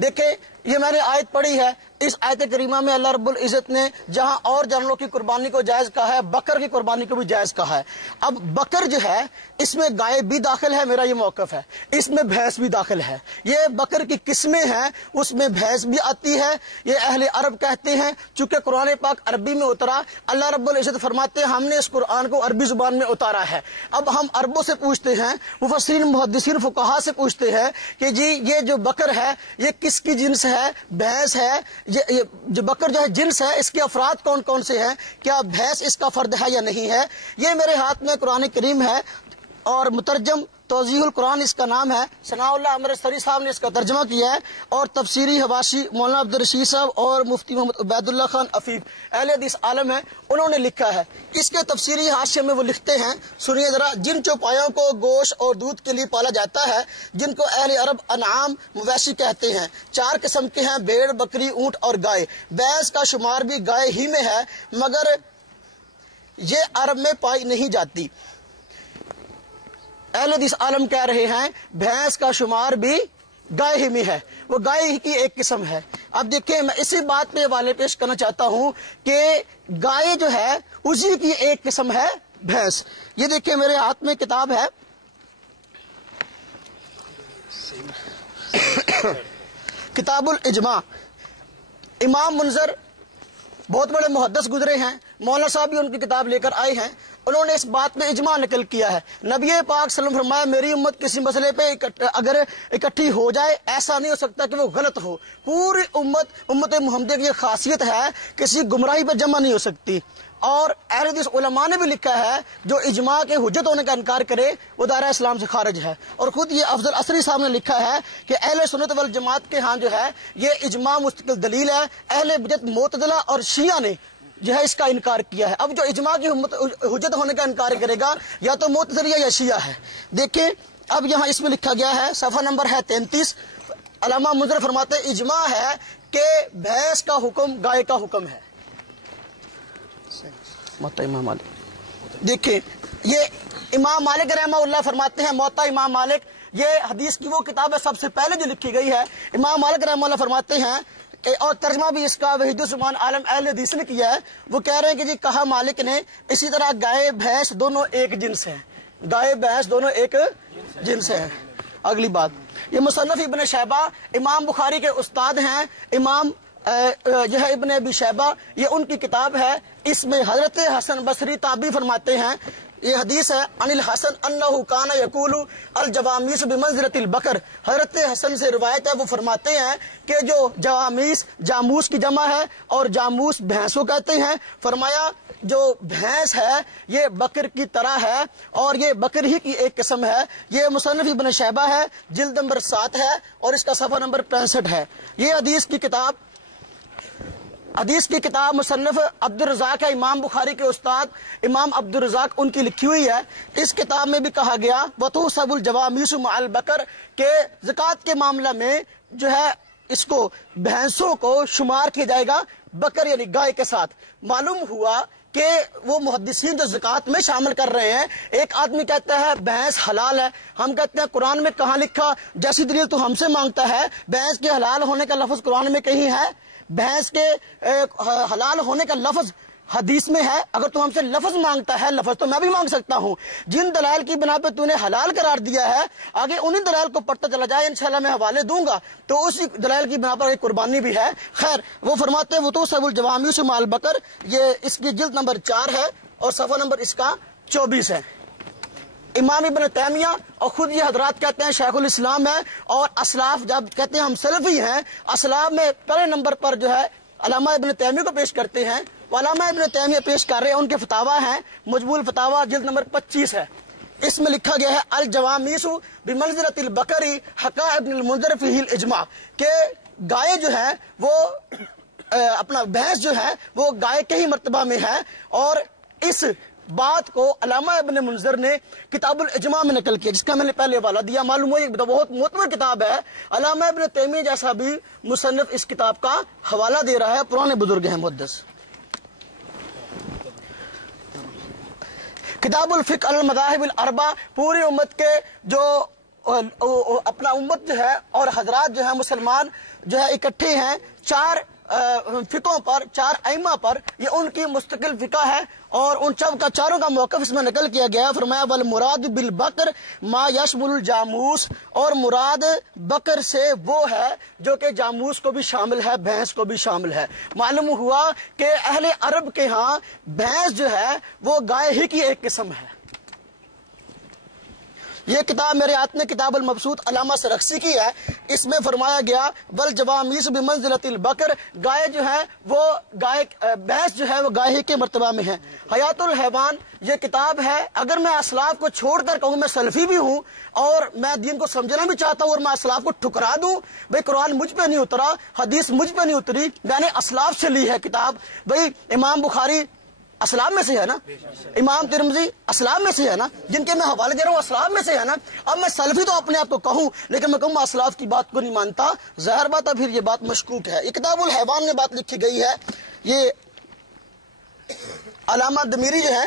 دیکھیں یہ میں نے آیت پڑھی ہے. اس آیت کریمہ میں اللہ رب العزت نے جہاں اور جانوروں کی قربانی کو جائز کہا ہے، بکر کی قربانی کو بھی جائز کہا ہے. اب بکر جو ہے اس میں گائے بھی داخل ہے، میرا یہ موقف ہے. اس میں بھینس بھی داخل ہے. یہ بکر کی قسمیں ہیں، اس میں بھینس بھی آتی ہے. یہ اہل عرب کہتے ہیں چونکہ قرآن پاک عربی میں اترا. اللہ رب العزت فرماتے ہیں ہم نے اس قرآن کو عربی زبان میں اتارا ہے. اب ہم عربوں سے پوچھتے ہیں، مفسرین محدثین فقہا سے پوچھتے ہیں کہ جی یہ جو بکر ہے یہ کس کی جنس ہے؟ بھینس ہے. یہ جو بکر جو ہے جنس ہے، اس کے افراد کون کون سے ہیں؟ کیا بھینس اس کا فرد ہے یا نہیں ہے؟ یہ میرے ہاتھ میں قرآن کریم ہے اور مترجم توضیح القرآن اس کا نام ہے. ثناء اللہ امرتسری صاحب نے اس کا ترجمہ کیا ہے اور تفسیری حواشی مولانا عبدالرشید صاحب اور مفتی محمد عبید اللہ خان عفیف اہل حدیث عالم ہے، انہوں نے لکھا ہے. اس کے تفسیری حاشیے میں وہ لکھتے ہیں، سنیے ذرا. جن چوپایوں کو گوشت اور دودھ کے لیے پالا جاتا ہے جن کو اہل عرب انعام مویشی کہتے ہیں، 4 قسم کے ہیں: بھیڑ، بکری، اونٹ اور گائے. بھینس کا شمار بھی گائے ہی میں ہے مگر یہ عرب میں پائی نہیں جاتی. اہل حدیث عالم کہہ رہے ہیں بھینس کا شمار بھی گائے ہی میں ہے، وہ گائے ہی کی ایک قسم ہے. اب دیکھیں میں اسی بات پہ حوالے پیش کرنا چاہتا ہوں کہ گائے جو ہے اسی کی ایک قسم ہے بھینس. یہ دیکھیں میرے ہاتھ میں کتاب ہے کتاب الاجماع. امام منذر بہت بڑے محدث گزرے ہیں، مولانا صاحب بھی ان کی کتاب لے کر آئے ہیں. انہوں نے اس بات میں اجماع نقل کیا ہے. نبی پاک صلی اللہ علیہ وسلم فرمایا میری امت کسی مسئلے پہ اگر اکٹھی ہو جائے ایسا نہیں ہو سکتا کہ وہ غلط ہو. پوری امت محمدیہ کی یہ خاصیت ہے، کسی گمراہی پہ جمع نہیں ہو سکتی. اور اہل حدیث علماء نے بھی لکھا ہے جو اجماع کے حجت ہونے کا انکار کرے وہ دائرہ اسلام سے خارج ہے. اور خود یہ افضل عصری صاحب نے لکھا ہے کہ اہل سنت والجماعت کے ہاں جو ہے یہ اجماع مستقل دلیل ہے. اہل بدعت معتزلہ اور شیعہ نے جو ہے اس کا انکار کیا ہے. اب جو اجماع کی حجت ہونے کا انکار کرے گا یا تو معتزلی یا شیعہ ہے. دیکھیں اب یہاں اس میں لکھا گیا ہے، صفحہ نمبر ہے 33. علامہ منذر فرماتے ہیں اجماع ہے کہ بھینس کا حکم گائے کا حکم ہے. موطا امام مالک. دیکھیں یہ امام مالک رحمہ اللہ فرماتے ہیں، موطا امام مالک یہ حدیث کی وہ کتاب ہے سب سے پہلے جو لکھی گئی ہے. امام مالک رحمہ اللہ فرماتے ہیں اور ترجمہ بھی اس کا وحید الزمان عالم اہل حدیث نے کیا ہے. وہ کہہ رہے ہیں کہ جی کہا مالک نے اسی طرح گائے بھینس دونوں ایک جنس ہیں. گائے بھینس دونوں ایک جنس ہیں. اگلی بات، یہ مصنف ابن شیبہ امام بخاری کے استاد ہیں. امام جو ہے ابن ابی شیبہ یہ ان کی کتاب ہے. اس میں حضرت حسن بصری تابعی فرماتے ہیں، یہ حدیث ہے عن الحسن انہ کان یقول الجوامیس بمنزلۃ البقر. حضرت حسن سے روایت ہے، وہ فرماتے ہیں کہ جو جوامیس جاموس کی جمع ہے اور جاموس بھینس کو کہتے ہیں. فرمایا جو بھینس ہے یہ بکر کی طرح ہے اور یہ بکر ہی کی ایک قسم ہے. یہ مصنف ابن شیبہ ہے، جلد نمبر 7 ہے اور اس کا صفحہ نمبر 65 ہے. یہ حدیث کی کتاب مصنف عبد الرزاق ہے، امام بخاری کے استاد امام عبد الرزاق ان کی لکھی ہوئی ہے. اس کتاب میں بھی کہا گیا وَتُحْسَبُ الْجَوَامِيسُ مَعَ الْبَقَرِ کہ زکوٰۃ کے معاملہ میں جو ہے اس کو بھینسوں کو شمار کیا جائے گا بکر یعنی گائے کے ساتھ. معلوم ہوا کہ وہ محدثین جو زکوٰۃ میں شامل کر رہے ہیں، ایک آدمی کہتا ہے بھینس حلال ہے، ہم کہتے ہیں قرآن میں کہاں لکھا؟ جیسی دلیل تو ہم سے مانگتا ہے. بھینس کے حلال ہونے کا لفظ قرآن میں کہیں ہے؟ بھینس کے حلال ہونے کا لفظ حدیث میں ہے؟ اگر تو ہم سے لفظ مانگتا ہے، لفظ تو میں بھی مانگ سکتا ہوں. جن دلائل کی بنا پہ تو نے حلال قرار دیا ہے آگے انہی دلائل کو پڑھتا چلا جائے، انشاءاللہ میں حوالے دوں گا. تو اسی دلائل کی بنا پر ایک قربانی بھی ہے. خیر وہ فرماتے ہیں وَتُحْسَبُ الْجَوَامِيسُ مَعَ الْبَقَرِ، یہ اس کی جلد نمبر 4 ہے اور صفحہ نمبر اس کا 24 ہے. امام ابن تیمیہ اور خود یہ حضرات کہتے ہیں شیخ الاسلام ہے. اور اسلاف جب کہتے ہیں ہم سلفی ہیں، اسلاف میں پہلے نمبر پر جو ہے علامہ ابن تیمیہ کو پیش کرتے ہیں. علامہ ابن تیمیہ پیش کر رہے ہیں، ان کے فتاوی ہیں، مجموع الفتاوی جلد نمبر 25 ہے. اس میں لکھا گیا ہے الجوامیس بمنزلۃ البقری حقا ابن المنذر فیہ الاجماع کہ گائے جو ہے وہ اپنا بھینس جو ہے وہ گائے کے ہی مرتبہ میں ہے، اور اس بات کو علامہ ابن منذر نے کتاب الاجماع میں نقل کیا، جس کا میں نے پہلے حوالہ دیا۔ معلوم ہو یہ بہت معتبر کتاب ہے، علامہ ابن تیمیہ جیسا بھی مصنف اس کتاب کا حوالہ دے رہا ہے، پرانے بزرگ ہیں محدث۔ کتاب الفقہ المذاہب الاربع پوری امت کے جو اپنا امت جو ہے اور حضرات جو ہے مسلمان جو ہے اکٹھے ہیں چار فقہوں پر، چار ائمہ پر، یہ ان کی مستقل فقہ ہے اور ان چاروں کا موقف اس میں نقل کیا گیا۔ فرمایا والمراد بالبقر ما یشمل الجاموس، اور مراد بکر سے وہ ہے جو کہ جاموس کو بھی شامل ہے، بھینس کو بھی شامل ہے۔ معلوم ہوا کہ اہل عرب کے ہاں بھینس جو ہے وہ گائے ہی کی ایک قسم ہے۔ یہ کتاب میرے ہاتھ میں کتاب المبسوط علامہ سرخسی کی ہے، اس میں فرمایا گیا والجوامیس بمنزلۃ البقر، گائے جو ہے وہ بھینس جو ہے وہ گائے ہی کے مرتبہ میں ہے۔ حیات الحیوان یہ کتاب ہے، اگر میں اسلاف کو چھوڑ کر کہوں میں سلفی بھی ہوں اور میں دین کو سمجھنا بھی چاہتا ہوں اور میں اسلاف کو ٹھکرا دوں، بھئی قرآن مجھ پہ نہیں اترا، حدیث مجھ پہ نہیں اتری، میں نے اسلاف سے لی ہے کتاب۔ بھئی امام بخاری اسلام میں سے ہے نا، امام ترمذی اسلام میں سے ہے نا، جن کے میں حوالے دے رہا ہوں اسلام میں سے ہے نا۔ اب میں سلفی تو اپنے آپ کو کہوں لیکن میں کہوں میں اسلاف کی بات کو نہیں مانتا، ظاہر بات ہے پھر یہ بات مشکوک ہے۔ یہ کتاب الحیوان میں بات لکھی گئی ہے، یہ علامہ دمیری جو ہے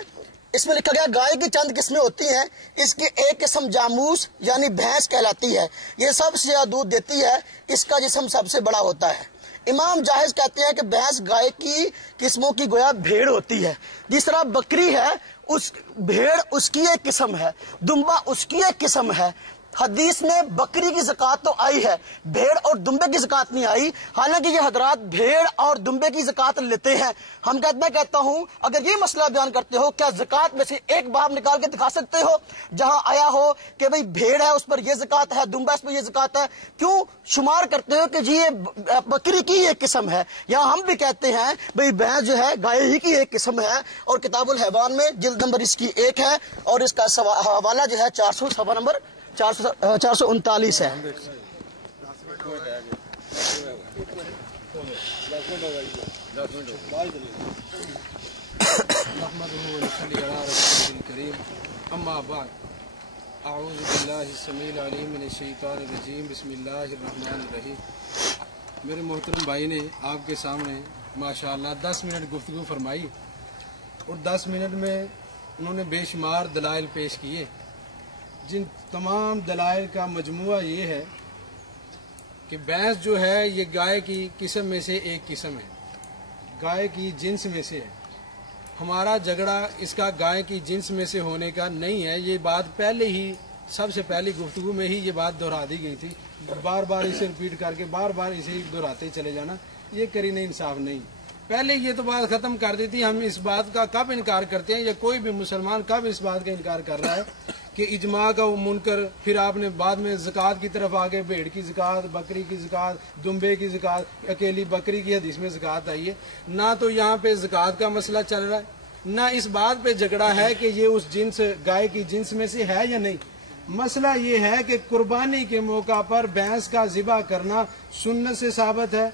اس میں لکھا گیا گائے کی چند قسمیں ہوتی ہیں، اس کی ایک قسم جاموس یعنی بھینس کہلاتی ہے، یہ سب سے زیادہ دودھ دیتی ہے، اس کا جسم سب سے بڑا ہوتا ہے۔ امام جاہز کہتے ہیں کہ بھینس گائے کی قسموں کی گویا بھیڑ ہوتی ہے، جس طرح بکری ہے اس بھیڑ اس کی ایک قسم ہے، دمبا اس کی ایک قسم ہے۔ حدیث میں بکری کی زکوٰۃ تو آئی ہے، بھیڑ اور دمبے کی زکوٰۃ نہیں آئی، حالانکہ یہ حضرات بھیڑ اور دمبے کی زکوٰۃ لیتے ہیں۔ میں کہتا ہوں اگر یہ مسئلہ بیان کرتے ہو کیا زکوٰۃ میں سے ایک باب نکال کے دکھا سکتے ہو جہاں آیا ہو کہ بھئی بھیڑ ہے اس پر یہ زکوٰۃ ہے، دمبا اس پر یہ زکوٰۃ ہے؟ کیوں شمار کرتے ہو کہ جی یہ بکری کی ایک قسم ہے؟ یہاں ہم بھی کہتے ہیں بھئی بھینس جو ہے گائے ہی کی ایک قسم ہے، اور کتاب الحیوان میں جلد نمبر اس کی 1 ہے اور اس کا حوالہ جو ہے 400 صفحہ نمبر 439 ہے۔ اما بعد اعوذ باللہ السمیع العلیم من الشیطان الرجیم بسم اللہ الرحمن الرحیم۔ میرے محترم بھائی نے آپ کے سامنے ماشاءاللہ 10 منٹ گفتگو فرمائی اور 10 منٹ میں انہوں نے بے شمار دلائل پیش کیے، جن تمام دلائل کا مجموعہ یہ ہے کہ بھینس جو ہے یہ گائے کی قسم میں سے ایک قسم ہے، گائے کی جنس میں سے ہے۔ ہمارا جھگڑا اس کا گائے کی جنس میں سے ہونے کا نہیں ہے، یہ بات پہلے ہی سب سے پہلی گفتگو میں ہی یہ بات دہرا دی گئی تھی، بار بار اسے ریپیٹ کر کے بار بار اسے دہراتے چلے جانا یہ کرینہ انصاف نہیں۔ پہلے یہ تو بات ختم کر دی تھی، ہم اس بات کا کب انکار کرتے ہیں یا کوئی بھی مسلمان کب اس بات کا انکار کر رہا ہے کہ اجماع کا وہ منکر، پھر آپ نے بعد میں زکوٰۃ کی طرف آگے بھیڑ کی زکوٰۃ، بکری کی زکوٰۃ، دمبے کی زکوٰۃ، اکیلی بکری کی حدیث میں زکوٰۃ آئی ہے۔ نہ تو یہاں پہ زکوٰۃ کا مسئلہ چل رہا ہے، نہ اس بات پہ جھگڑا ہے کہ یہ اس جنس گائے کی جنس میں سے ہے یا نہیں۔ مسئلہ یہ ہے کہ قربانی کے موقع پر بھینس کا ذبح کرنا سنت سے ثابت ہے،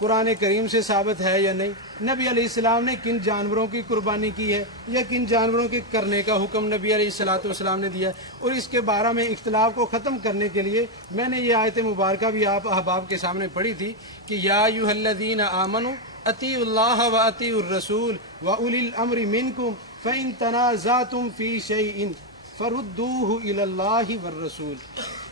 قرآن کریم سے ثابت ہے یا نہیں، نبی علیہ السلام نے کن جانوروں کی قربانی کی ہے یا کن جانوروں کے کرنے کا حکم نبی علیہ السلام نے دیا ہے، اور اس کے بارے میں اختلاف کو ختم کرنے کے لیے میں نے یہ آیت مبارکہ بھی آپ احباب کے سامنے پڑھی تھی کہ یا ایھا الذین آمنوا اطیعوا اللہ واطیعوا الرسول واولی الامر منکم فان تنازعتم فی شیء فردوہ الی اللہ والرسول۔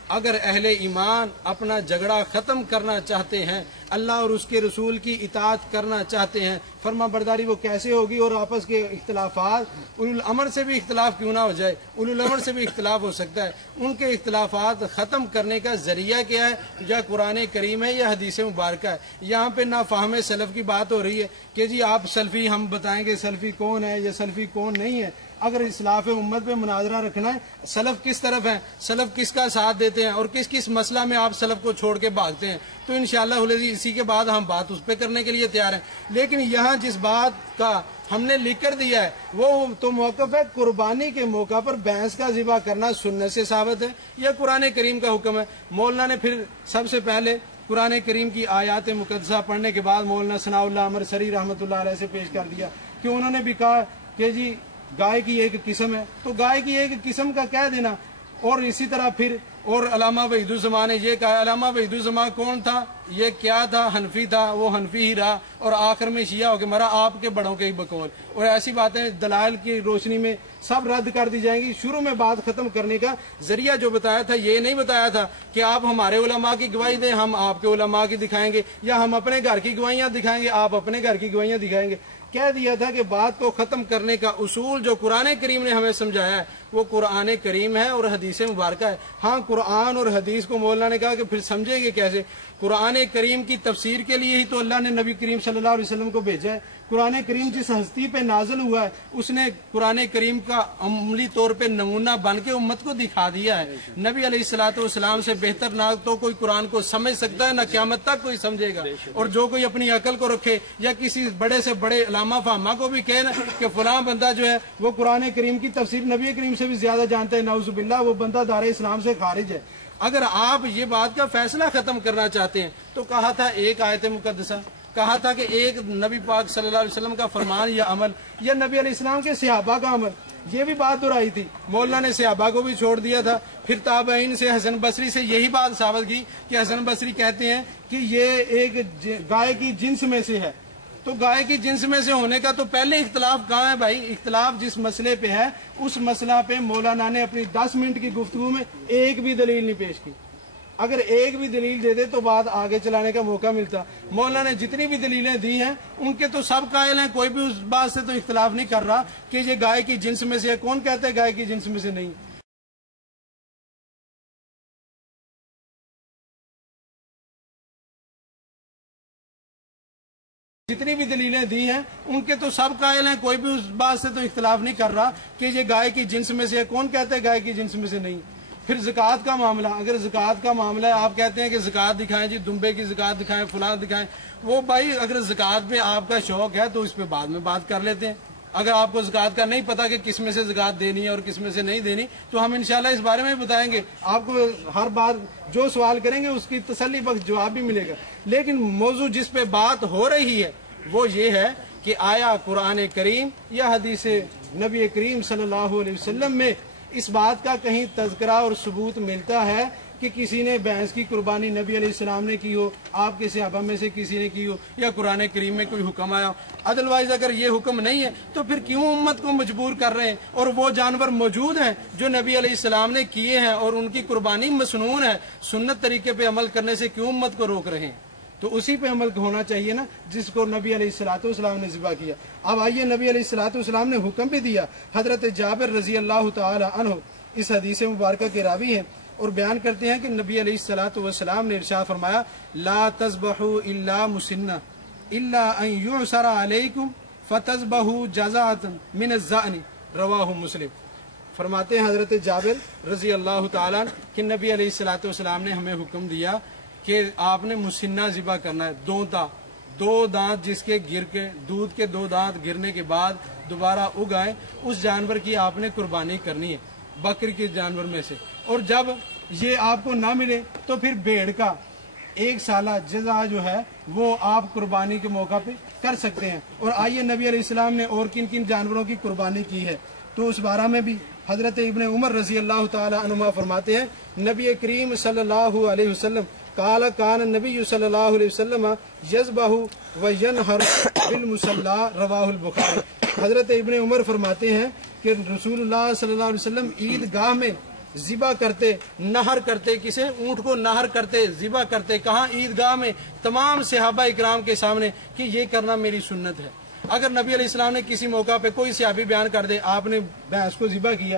اگر اہل ایمان اپنا جھگڑا ختم کرنا چاہتے ہیں، اللہ اور اس کے رسول کی اطاعت کرنا چاہتے ہیں، فرما برداری وہ کیسے ہوگی؟ اور آپس کے اختلافات، اولو الامر سے بھی اختلاف کیوں نہ ہو جائے، اولو الامر سے بھی اختلاف ہو سکتا ہے، ان کے اختلافات ختم کرنے کا ذریعہ کیا ہے؟ یا قرآن کریم ہے یا حدیث مبارکہ ہے۔ یہاں پہ نافہم سلف کی بات ہو رہی ہے کہ جی آپ سلفی، ہم بتائیں گے سلفی کون ہے یا سلفی کون نہیں ہے۔ اگر اصلاح امت پہ مناظرہ رکھنا ہے، سلف کس طرف ہیں، سلف کس کا ساتھ دیتے ہیں اور کس کس مسئلہ میں آپ سلف کو چھوڑ کے بھاگتے ہیں، تو انشاءاللہ اسی کے بعد ہم بات اس پہ کرنے کے لیے تیار ہیں۔ لیکن یہاں جس بات کا ہم نے لکھ کر دیا ہے وہ تو موقف ہے قربانی کے موقع پر بھینس کا ذبح کرنا سنت سے ثابت ہے یا قرآن کریم کا حکم ہے۔ مولانا نے پھر سب سے پہلے قرآن کریم کی آیات مقدسہ پڑھنے کے بعد مولانا ثناء اللہ عمر سری رحمۃ اللہ علیہ سے پیش کر دیا کہ انہوں نے بھی کہا کہ جی گائے کی ایک قسم ہے، تو گائے کی ایک قسم کا کہہ دینا۔ اور اسی طرح پھر اور علامہ وحید الزمان نے یہ کہا، علامہ وحید الزمان کون تھا، یہ کیا تھا، حنفی تھا، وہ حنفی ہی رہا اور آخر میں شیعہ ہو کے مرا، آپ کے بڑوں کے ہی بقول۔ اور ایسی باتیں دلائل کی روشنی میں سب رد کر دی جائیں گی۔ شروع میں بات ختم کرنے کا ذریعہ جو بتایا تھا، یہ نہیں بتایا تھا کہ آپ ہمارے علماء کی گواہی دیں، ہم آپ کے علماء کی دکھائیں گے، یا ہم اپنے گھر کی گواہیاں دکھائیں گے، آپ اپنے گھر کی گواہیاں دکھائیں گے۔ کہہ دیا تھا کہ بات کو ختم کرنے کا اصول جو قرآن کریم نے ہمیں سمجھایا ہے وہ قرآن کریم ہے اور حدیث مبارکہ ہے۔ ہاں قرآن اور حدیث کو مولانا نے کہا کہ پھر سمجھیں گے کیسے؟ قرآن کریم کی تفسیر کے لیے ہی تو اللہ نے نبی کریم صلی اللہ علیہ وسلم کو بھیجا ہے۔ قرآن کریم جس ہستی پہ نازل ہوا ہے اس نے قرآن کریم کا عملی طور پہ نمونہ بن کے امت کو دکھا دیا ہے۔ نبی علیہ الصلوۃ والسلام سے بہتر نہ تو کوئی قرآن کو سمجھ سکتا ہے، نہ قیامت تک کوئی سمجھے گا۔ اور جو کوئی اپنی عقل کو رکھے یا کسی بڑے سے بڑے علامہ فہمہ کو بھی کہے کہ فلاں بندہ جو ہے وہ قرآن کریم کی تفسیر نبی کریم سے بھی زیادہ جانتا ہے، نعوذ باللہ، وہ بندہ دار اسلام سے خارج ہے۔ اگر آپ یہ بات کا فیصلہ ختم کرنا چاہتے ہیں تو کہا تھا ایک آیت مقدسہ، کہا تھا کہ ایک نبی پاک صلی اللہ علیہ وسلم کا فرمان یا عمل یا نبی علیہ السلام کے صحابہ کا عمل، یہ بھی بات دہرائی تھی۔ مولانا نے صحابہ کو بھی چھوڑ دیا تھا۔ پھر تابعین سے حسن بصری سے یہی بات ثابت کی کہ حسن بصری کہتے ہیں کہ یہ ایک گائے کی جنس میں سے ہے۔ تو گائے کی جنس میں سے ہونے کا تو پہلے اختلاف کہاں ہے بھائی؟ اختلاف جس مسئلے پہ ہے اس مسئلہ پہ مولانا نے اپنی 10 منٹ کی گفتگو میں ایک بھی دلیل نہیں پیش کی۔ اگر ایک بھی دلیل دے دے تو بات آگے چلانے کا موقع ملتا۔ مولانا نے جتنی بھی دلیلیں دی ہیں ان کے تو سب قائل ہیں، کوئی بھی اس بات سے تو اختلاف نہیں کر رہا کہ یہ گائے کی جنس میں سے ہے۔ کون کہتا ہے گائے کی جنس میں سے نہیں؟ جتنی بھی دلیلیں دی ہیں ان کے تو سب قائل ہیں، کوئی بھی اس بات سے تو اختلاف نہیں کر رہا کہ یہ گائے کی جنس میں سے ہے۔ کون کہتا ہے گائے کی جنس میں سے نہیں؟ پھر زکوٰۃ کا معاملہ، اگر زکوٰۃ کا معاملہ ہے، آپ کہتے ہیں کہ زکوٰۃ دکھائیں جی، دمبے کی زکوٰۃ دکھائیں، فلاں دکھائیں، وہ بھائی اگر زکوٰۃ پہ آپ کا شوق ہے تو اس پہ بعد میں بات کر لیتے ہیں۔ اگر آپ کو زکوٰۃ کا نہیں پتا کہ کس میں سے زکوٰۃ دینی ہے اور کس میں سے نہیں دینی تو ہم انشاءاللہ اس بارے میں بتائیں گے آپ کو۔ ہر بات جو سوال کریں گے اس کی تسلی بخش جواب بھی ملے گا۔ لیکن موضوع جس پہ بات ہو رہی ہے وہ یہ ہے کہ آیا قرآن کریم یا حدیث نبی کریم صلی اللہ علیہ وسلم میں اس بات کا کہیں تذکرہ اور ثبوت ملتا ہے کہ کسی نے بھینس کی قربانی نبی علیہ السلام نے کی ہو، آپ کے صحابہ میں سے کسی نے کی ہو، یا قرآن کریم میں کوئی حکم آیا ہو؟ ادروائز اگر یہ حکم نہیں ہے تو پھر کیوں امت کو مجبور کر رہے ہیں؟ اور وہ جانور موجود ہیں جو نبی علیہ السلام نے کیے ہیں اور ان کی قربانی مسنون ہے، سنت طریقے پہ عمل کرنے سے کیوں امت کو روک رہے ہیں؟ تو اسی پہ عمل ہونا چاہیے نا جس کو نبی علیہ الصلوۃ والسلام نے ذبح کیا۔ اب آئیے، نبی علیہ الصلوۃ والسلام نے حکم بھی دیا۔ حضرت جابر رضی اللہ تعالی عنہ اس حدیث مبارکہ کے راوی ہیں اور بیان کرتے ہیں کہ نبی علیہ الصلوۃ والسلام نے ارشاد فرمایا، لا تذبحوا الا مسنہ الا ان یعصر علیکم فتذبحوا جزاۃ من الظأن، رواہ مسلم۔ فرماتے ہیں حضرت جابر رضی اللہ تعالیٰ کہ نبی علیہ الصلوۃ والسلام نے ہمیں حکم دیا کہ آپ نے مسنہ ذبح کرنا ہے، دو دانت جس کے گر کے دودھ کے 2 دانت گرنے کے بعد دوبارہ اگ آئے، اس جانور کی آپ نے قربانی کرنی ہے، بکری کے جانور میں سے۔ اور جب یہ آپ کو نہ ملے تو پھر بھیڑ کا 1 سالہ جزا جو ہے وہ آپ قربانی کے موقع پہ کر سکتے ہیں۔ اور آئیے نبی علیہ السلام نے اور کن کن جانوروں کی قربانی کی ہے تو اس بارے میں بھی حضرت ابن عمر رضی اللہ تعالی عنہما فرماتے ہیں، نبی کریم صلی اللہ علیہ وسلم قال کان نبی صلی اللہ علیہ وسلم یذبح و ینحر بالمصلی، رواہ البخاری۔ حضرت ابن عمر فرماتے ہیں کہ رسول اللہ صلی اللہ علیہ وسلم عید گاہ میں ذبح کرتے، نہر کرتے، کسے؟ اونٹ کو نہر کرتے، ذبح کرتے۔ کہاں؟ عید گاہ میں، تمام صحابہ اکرام کے سامنے کہ یہ کرنا میری سنت ہے۔ اگر نبی علیہ السلام نے کسی موقع پہ کوئی صحابی بیان کر دے آپ نے بھینس کو ذبح کیا،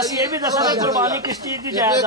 ਅਸੀਂ ਇਹ ਵੀ ਦੱਸਾਂਗੇ ਕੁਰਬਾਨੀ ਕਿਸ ਚੀਜ਼ ਦੀ ਜਾਇਜ਼ ਆ,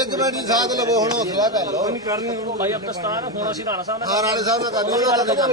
ਇੱਕ ਮਿੰਟ ਦੀ ਸਾਥ ਲਵੋ ਹੁਣ ਹੌਸਲਾ ਕਰ ਲਓ ਭਾਈ ਅਬ ਦਸਤਾਰ ਹੁਣ ਅਸੀਂ ਰਾਣਾ ਸਾਹਿਬ ਨਾਲ ਹਾਂ ਰਾਣੇ ਸਾਹਿਬ ਨਾਲ ਕਰਨੀ ਉਹਨਾਂ ਦਾ ਗੱਲ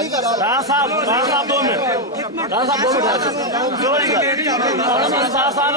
ਦੀ ਸਾਥ ਰਾਣਾ ਸਾਹਿਬ 2 ਮਿੰਟ ਰਾਣਾ ਸਾਹਿਬ 2 ਮਿੰਟ ਚਲੋ ਜੀ ਸਾਹਿਬ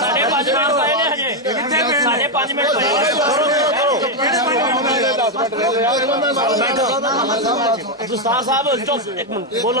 ਸਾਡੇ 5 ਮਿੰਟ ਪਏ ਨੇ ਹਜੇ ਸਾਡੇ 5 ਮਿੰਟ ਪਏ ਦਸਤਾਰ ਸਾਹਿਬ ਚੁੱਪ 1 ਮਿੰਟ ਬੋਲੋ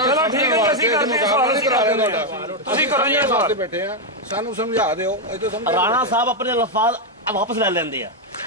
ਚਲੋ ਠੀਕ ਹੈ ਅਸੀਂ ਕਰਦੇ ਹਾਂ ਸਵਾਲ ਕਰਾ ਦਿੰਦੇ ਹਾਂ ਤੁਸੀਂ ਕਰੋ ਜੀ ਸਵਾਲ ਬੈਠੇ ਆ ਸਾਨੂੰ ਸਮਝਾ ਦਿਓ ਇਹ ਤਾਂ ਸਮਝ ਰਾਣਾ ਸਾਹਿਬ ਆਪਣੇ ਲਫ਼ਾਜ਼ ਵਾਪਸ ਲੈ ਲੈਂਦੇ ਆ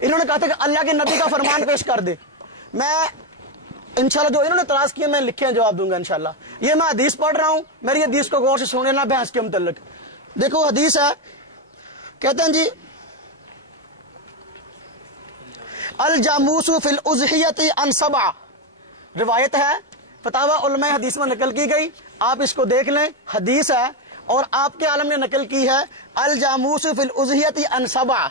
انہوں نے کہا تھا کہ اللہ کے نبی کا فرمان پیش کر دے. میں انشاءاللہ جو انہوں نے اعتراض کیے میں لکھے ہیں جواب دوں گا انشاءاللہ. یہ میں حدیث پڑھ رہا ہوں, میری حدیث کو غور سے سن لینا بحث کے متعلق. دیکھو حدیث ہے, کہتے ہیں جی الجاموس فی الاضحیۃ عن سبع, روایت ہے فتاوی علماء حدیث میں نقل کی گئی, آپ اس کو دیکھ لیں, حدیث ہے اور آپ کے عالم نے نقل کی ہے. الجاموس فی الاضحیۃ عن سبع,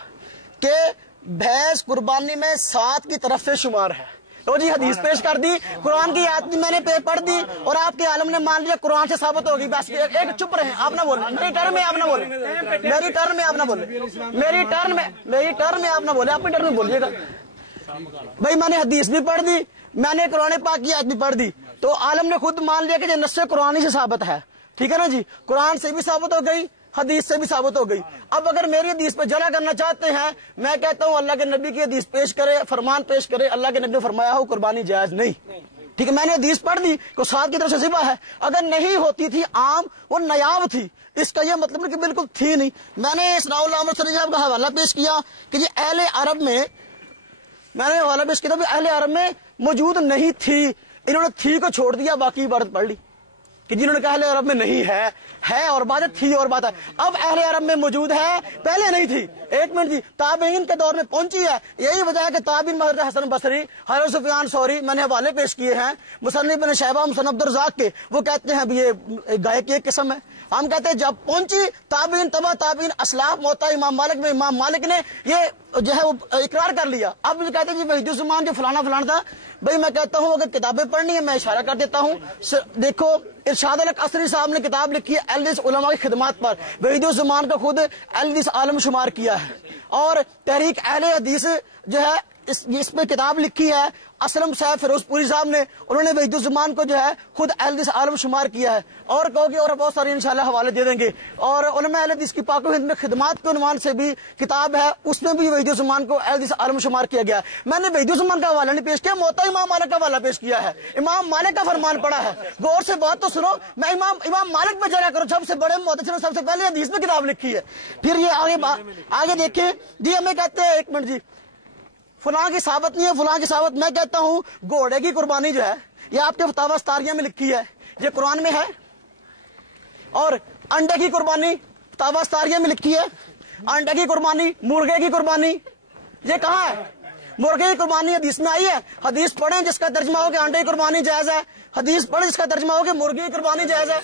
کہ بھینس قربانی میں 7 کی طرف سے شمار ہے. تو جی حدیث پیش کر دی, قرآن کی آیت میں نے پڑھ دی اور آپ کے عالم نے مان لیا قرآن سے ثابت ہوگی. بس ایک چپ رہے, آپ نہ بولیں, میری ٹرن میں آپ نہ بولیں, میری ٹرن میں آپ نہ بولیں, میری ٹرن میں آپ نہ بولیں, آپ کی ٹرن میں بولیے گا. بھائی میں نے حدیث بھی پڑھ دی, میں نے قرآن پاک کی آیت بھی پڑھ دی, تو عالم نے خود مان لیا کہ یہ نص قرآن سے ثابت ہے. ٹھیک ہے نا جی, قرآن سے بھی ثابت ہو گئی, حدیث سے بھی ثابت ہو گئی. اب اگر میری حدیث پہ جلا کرنا چاہتے ہیں, میں کہتا ہوں اللہ کے نبی کی حدیث پیش کرے, فرمان پیش کرے. اللہ کے نبی نے فرمایا ہو قربانی جائز نہیں. ٹھیک ہے, میں نے حدیث پڑھ دی کہ 7 کی طرف سے ذبح ہے. اگر نہیں ہوتی تھی عام اور نیاب تھی, اس کا یہ مطلب نہیں کہ بالکل تھی نہیں. میں نے اسراء اللہ عمر صلی اللہ کا حوالہ پیش کیا کہ یہ اہل عرب میں, میں نے حوالہ پیش کیا اہل عرب میں موجود نہیں تھی. انہوں نے تھی کو چھوڑ دیا, باقی عبارت پڑھ لی کہ جنہوں نے کہا اہل عرب میں نہیں ہے اور بات ہے, تھی اور بات ہے. اب اہل عرب میں موجود ہے, پہلے نہیں تھی. ایک منٹ جی, تابعین کے دور میں پہنچی ہے. یہی وجہ ہے کہ تابعین حضرت حسن بصری, حضرت سفیان ثوری, میں نے حوالے پیش کیے ہیں مصنف بن شیبہ, مصنف عبدالرزاق کے, وہ کہتے ہیں یہ گائے کی ایک قسم ہے. ہم کہتے ہیں جب پہنچی تابعین تبع تابعین اسلاف موتا امام مالک میں, امام مالک نے یہ جو ہے وہ اقرار کر لیا. اب جو کہتے ہیں جی وحید الزمان جو فلانا تھا, بھائی میں کہتا ہوں اگر کتابیں پڑھنی ہے میں اشارہ کر دیتا ہوں. دیکھو ارشاد القصری صاحب نے کتاب لکھی ہے اہل علماء کی خدمات پر, وحید الزمان کا خود اہل عالم شمار کیا ہے. اور تحریک اہل حدیث جو ہے اس پہ کتاب لکھی ہے اسلم صاحب فیروز پوری صاحب نے, انہوں نے وحید الزمان کو جو ہے خود اہل عالم شمار کیا ہے. اور کہو گے اور بہت ساری انشاءاللہ حوالے دے دیں گے. اور علماء اہل حدیث کی پاک و ہند میں خدمات کے عنوان سے بھی کتاب ہے, اس میں بھی وحید الزمان کو اہل عالم شمار کیا گیا. میں نے وحید الزمان کا حوالہ نہیں پیش کیا, موتا امام مالک کا حوالہ پیش کیا ہے. امام مالک کا فرمان پڑا ہے, غور سے بات تو سنو. میں امام مالک پہ جایا کرو, سب سے بڑے محدث نے سب سے پہلے حدیث میں کتاب لکھی ہے. پھر یہ آگے دیکھیں جی, ہمیں کہتے ہیں ایک منٹ جی فلاں کی ثابت نہیں ہے, فلاں کی ثابت. میں کہتا ہوں گھوڑے کی قربانی جو ہے یہ آپ کے فتاوی ستاریہ میں لکھی ہے, یہ قرآن میں ہے. اور انڈے کی قربانی فتاوی ستاریہ میں لکھی ہے, انڈے کی قربانی, مرغے کی قربانی, یہ کہاں ہے؟ مرغے کی قربانی حدیث میں آئی ہے. حدیث پڑھیں جس کا ترجمہ ہو کہ انڈے کی قربانی جائز ہے, حدیث پڑھیں جس کا ترجمہ ہو کہ مرغی کی قربانی جائز ہے.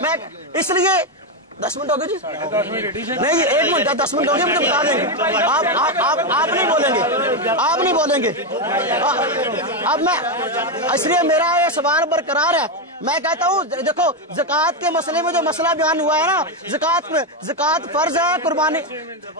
میں اس لیے 10 منٹ ہو گئے جی, نہیں 1 منٹ 10 منٹ ہو گئے, مجھے بتا دیں گے. آپ نہیں بولیں گے, آپ نہیں بولیں گے. اب میں اس لیے میرا یہ سوال برقرار ہے. میں کہتا ہوں دیکھو زکوٰۃ کے مسئلے میں جو مسئلہ بیان ہوا ہے نا, زکوٰۃ میں زکوٰۃ فرض ہے, قربانی,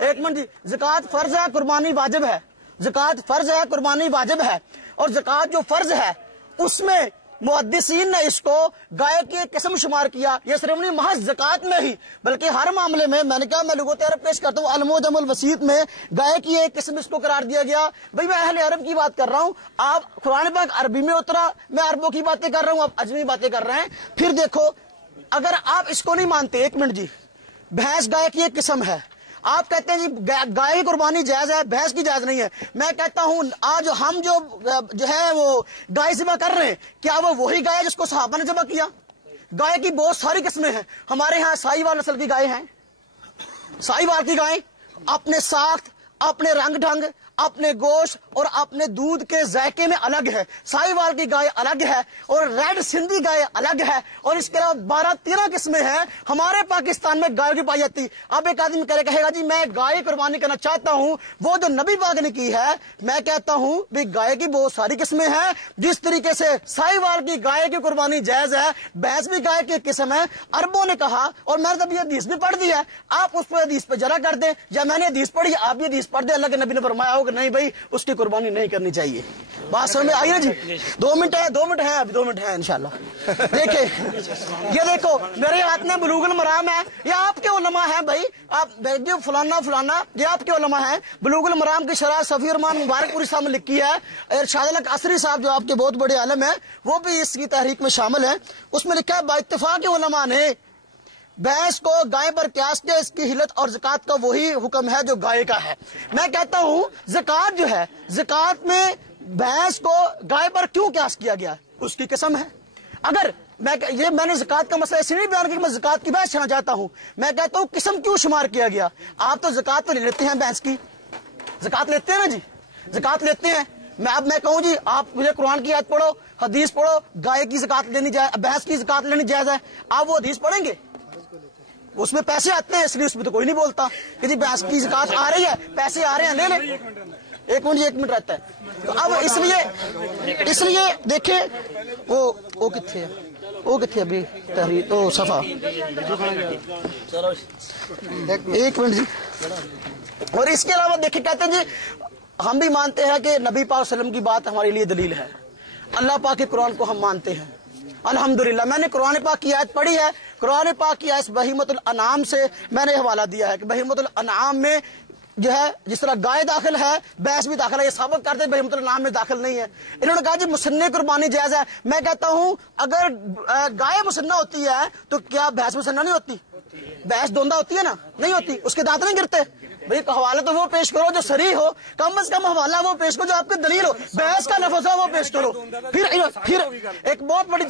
1 منٹ جی, زکوٰۃ فرض ہے, قربانی واجب ہے. زکوٰۃ فرض ہے, قربانی واجب ہے. اور زکوٰۃ جو فرض ہے اس میں محدثین نے اس کو گائے کی ایک قسم شمار کیا. یہ صرف نہیں محض زکوٰۃ میں ہی بلکہ ہر معاملے میں. میں نے کہا میں لغت عرب پیش کرتا ہوں, المعجم الوسیط میں گائے کی ایک قسم اس کو قرار دیا گیا. بھائی میں اہل عرب کی بات کر رہا ہوں, آپ قرآن پاک عربی میں اترا, میں عربوں کی باتیں کر رہا ہوں, آپ اجمی باتیں کر رہے ہیں. پھر دیکھو اگر آپ اس کو نہیں مانتے, 1 منٹ جی, بھینس گائے کی ایک قسم ہے, آپ کہتے ہیں جی گائے کی قربانی جائز ہے, بھینس کی جائز نہیں ہے. میں کہتا ہوں آج ہم جو ہے وہ گائے ذبح کر رہے ہیں, کیا وہ وہی گائے جس کو صحابہ نے ذبح کیا؟ گائے کی بہت ساری قسمیں ہیں. ہمارے ہاں سائی وال نسل کی گائے ہیں. سائی وال کی گائے اپنے ساخت, اپنے رنگ ڈھنگ, اپنے گوشت اور اپنے دودھ کے ذائقے میں الگ ہے. سائی وال کی گائے الگ ہے اور ریڈ سندھی گائے الگ ہے. اور اس کے علاوہ 12-13 قسمیں ہیں ہمارے پاکستان میں گائے کی پائی جاتی. اب ایک آدمی کہے گا جی میں گائے قربانی کرنا چاہتا ہوں وہ جو نبی پاک نے کی ہے. میں کہتا ہوں بھی گائے کی بہت ساری قسمیں ہیں. جس طریقے سے سائی وال کی گائے کی قربانی جائز ہے, بھینس بھی گائے کی ایک قسم ہے. عربوں نے کہا, اور میں نے یہ حدیث بھی پڑھ دی ہے, آپ اس پہ حدیث پہ جرا کر دیں, یا میں نے حدیث پڑھی آپ بھی حدیث پڑھ دیں. اللہ کے نبی نے فرمایا ہوگا نہیں بھائی اس کی قربانی نہیں کرنی چاہیے. بات سمجھ میں آئی نا جی؟ 2 منٹ ہے, 2 منٹ ہے, ابھی 2 منٹ ہے انشاءاللہ. دیکھیں یہ دیکھو میرے ہاتھ میں بلوغ المرام ہے, یہ آپ کے علماء ہیں بھائی, آپ جو فلانا یہ آپ کے علماء ہیں. بلوغ المرام کی شرح صفی الرحمان مبارک پوری صاحب نے لکھی ہے. ارشاد القصری صاحب جو آپ کے بہت بڑے عالم ہیں وہ بھی اس کی تحریک میں شامل ہیں. اس میں لکھا ہے با اتفاق علماء نے بھینس کو گائے پر قیاس کیا، اس کی حلت اور زکات کا وہی حکم ہے جو گائے کا ہے۔ میں کہتا ہوں زکات جو ہے، زکات میں بھینس کو گائے پر کیوں قیاس کیا گیا، اس کی قسم ہے۔ اگر میں نے زکات کا مسئلہ اس لیے نہیں بیان کیا کہ میں زکات کی بحث کرنا چاہتا ہوں، میں کہتا ہوں قسم کیوں شمار کیا گیا۔ آپ تو زکات تو لے لیتے ہیں، بھینس کی زکات لیتے ہیں نا جی، زکات لیتے ہیں۔ میں کہوں جی آپ مجھے قرآن کی آیت پڑھو، حدیث پڑھو، گائے کی زکات لینی جائز، بھینس کی زکات لینی جائز ہے، آپ وہ حدیث پڑھیں گے؟ اس میں پیسے آتے ہیں، اس لیے اس میں تو کوئی نہیں بولتا کہ جی بھینس کی زکات آ رہی ہے، پیسے آ رہے ہیں، لے لیں۔ ایک منٹ رہتا ہے۔ تو اب اس لیے دیکھیں وہ کتنے ہے، وہ کتنے ابھی تحریر تو صفحہ، ایک منٹ جی۔ اور اس کے علاوہ دیکھیں کہتے ہیں جی ہم بھی مانتے ہیں کہ نبی پاک صلی اللہ علیہ وسلم کی بات ہمارے لیے دلیل ہے، اللہ پاک کے قرآن کو ہم مانتے ہیں الحمدللہ۔ میں نے قرآن پاک کی آیت پڑھی ہے، قرآن پاک کی آیت بہیمۃ الانعام سے میں نے حوالہ دیا ہے کہ بہیمۃ الانعام میں جو ہے جس طرح گائے داخل ہے بھینس بھی داخل ہے، یہ ثابت کرتے ہیں بہیمۃ الانعام میں داخل نہیں ہے۔ انہوں نے کہا جی مسنہ قربانی جائز ہے، میں کہتا ہوں اگر گائے مسنہ ہوتی ہے تو کیا بھینس مسنہ نہیں ہوتی؟ بھینس دوندہ ہوتی ہے نا، نہیں ہوتی، اس کے دانت نہیں گرتے؟ بھئی حوالہ تو وہ پیش کرو جو صریح ہو، کم از کم حوالہ وہ پیش کرو جو آپ کی دلیل ہو، بحث کا لفظ ہے وہ پیش کرو۔ پھر ایک بہت بڑی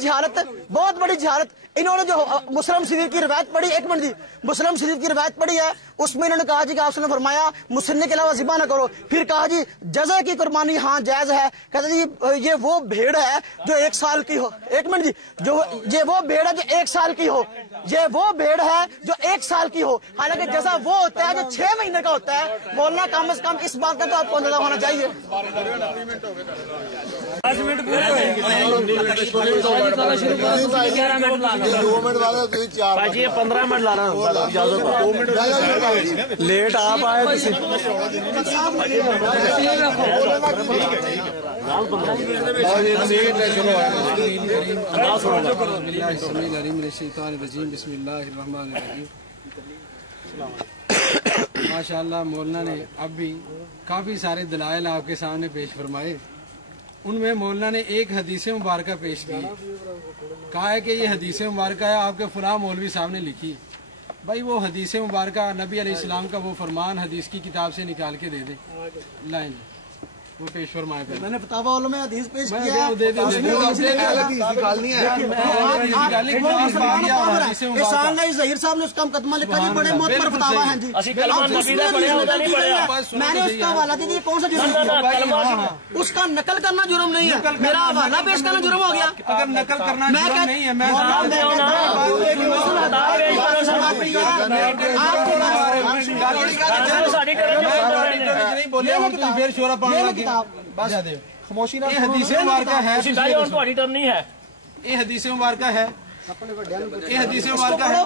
جہالت انہوں نے جو مسلم شریف کی روایت پڑھی، ایک منٹ جی، مسلم شریف کی روایت پڑھی ہے، اس میں انہوں نے کہا جی کہ آپ نے فرمایا مسنہ کے علاوہ ذبح نہ کرو، پھر کہا جی جزع کی قربانی ہاں جائز ہے، کہتے جی یہ وہ بھیڑ ہے جو 1 سال کی ہو، ایک منٹ جی، یہ وہ بھیڑ ہے جو 1 سال کی ہو، یہ وہ بھیڑ ہے جو 1 سال کی ہو، حالانکہ جزع وہ ہوتا ہے جو 6 مہینے کا ہوتا ہے۔ بولنا کم از کم اس بات کا تو آپ کو اندازہ ہونا چاہیے۔ جی 15 منٹ لا رہا ہوں، لیٹ آپ آئے بسم اللہ الرحمن الرحیم۔ ماشاء اللہ مولانا نے اب بھی کافی سارے دلائل آپ کے سامنے پیش فرمائے، ان میں مولانا نے ایک حدیث مبارکہ پیش کی، کہا ہے کہ یہ حدیث مبارکہ ہے آپ کے فلاں مولوی صاحب نے لکھی۔ بھائی وہ حدیث مبارکہ نبی علیہ السلام کا وہ فرمان حدیث کی کتاب سے نکال کے دے دے، لائن وہ پیش فرمائے۔ میں نے فتاوی علوم حدیث پیش کیا ہے، احسان نہیں ظہیر صاحب نے اس کا مقدمہ لکھا جی، بڑے معتبر فتاوی ہیں جی، میں نے اس کا حوالہ دیا، کون سا جرم ہے؟ اس کا نقل کرنا جرم نہیں ہے، میرا حوالہ پیش کرنا جرم ہو گیا۔ اگر نقل کرنا جرم نہیں ہے، میں خاموشی نہ، یہ حدیث مبارکہ ہے، یہ حدیث مبارکہ ہے، یہ حدیث مبارکہ ہے۔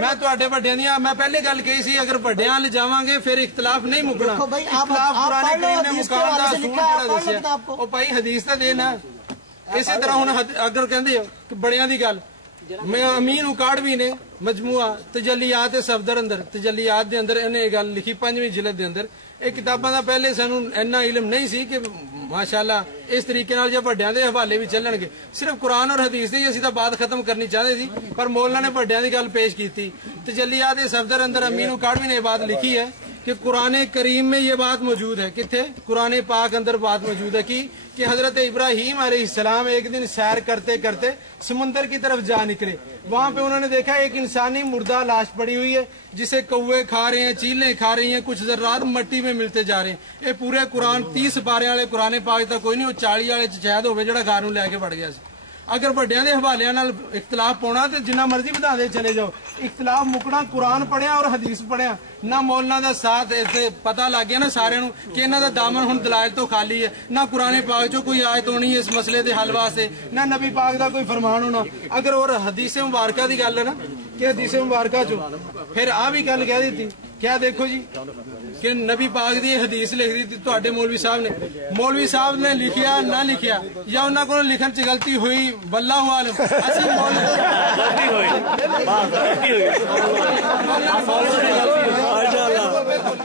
میں تواڈے وڈیاں دی میں پہلے گل کہی سی، اگر وڈیاں لے جاواں گے پھر اختلاف نہیں مکنا، اختلاف قرآن کریم نے مقام دا اصول جڑا دسیا او بھائی حدیث تے دینا۔ اسی طرح ہن اگر کہندے کہ بڑیاں دی گل، میں امین اکاڑوی نے مجموعہ تجلیات صفدر اندر، تجلیات دے اندر انہیں گل لکھی 5ویں جلد دے اندر۔ یہ کتاباں دا پہلے سانوں اینا علم نہیں سی کہ ماشاءاللہ اس طریقے نال جب وڈیاں دے حوالے بھی چلن گے، صرف قرآن اور حدیث دی اسی دا بات ختم کرنی چاہتے سی، پر مولانا نے وڈیاں دی گل پیش کیتی۔ تجلیات صفدر اندر امین اکاڑوی نے یہ بات لکھی ہے کہ قرآن کریم میں یہ بات موجود ہے، کتنے قرآن پاک اندر بات موجود ہے کہ حضرت ابراہیم علیہ السلام ایک دن سیر کرتے کرتے سمندر کی طرف جا نکلے، وہاں پہ انہوں نے دیکھا ایک انسانی مردہ لاش پڑی ہوئی ہے جسے کوے کھا رہے ہیں، چیلیں کھا رہی ہیں، کچھ ذرات مٹی میں ملتے جا رہے ہیں۔ یہ پورے قرآن 30 پارے والے قرآن پاک تک کوئی نہیں، وہ 40 والے شاید ہوئے جڑا گھر لے کے بڑھ گیا سی۔ اگر وڈیاں دے حوالے نال اختلاف پاؤنا تو جنہ مرضی بتا دے چلے جاؤ، اختلاف مکنا قرآن پڑھیا اور حدیث پڑھیا نہ مولانا دا ساتھ ایسے پتہ لگ گیا نا سارے نو کہ انہاں دا دامن ہن دلائل تو خالی ہے، نہ قرآن پاک چوں کوئی آیت ہونی ہے اس مسئلے دے حل واسطے، نہ نبی پاک دا کوئی فرمان ہونا۔ اگر اور حدیث مبارکہ دی گل ہے نا کہ حدیث مبارکہ چوں پھر آ بھی گل کہہ دیتی، کیا دیکھو جی کہ نبی پاک دی حدیث لکھ دی تھی تواڈے مولوی صاحب نے لکھیا نہ لکھیا یا انہاں کول لکھن چ غلطی ہوئی واللہ عالم، اسی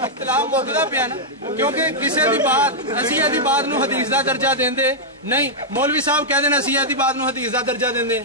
اختلاف مکدا پیا نا۔ ਕਿਉਂਕਿ ਕਿਸੇ ਦੀ ਬਾਤ ਅਸੀਂ ਇਹਦੀ ਬਾਤ ਨੂੰ ਹਦੀਸ ਦਾ ਦਰਜਾ ਦਿੰਦੇ ਨਹੀਂ। ਮੌਲਵੀ ਸਾਹਿਬ ਕਹਿੰਦੇ ਨੇ ਅਸੀਂ ਇਹਦੀ ਬਾਤ ਨੂੰ ਹਦੀਸ ਦਾ ਦਰਜਾ ਦਿੰਦੇ,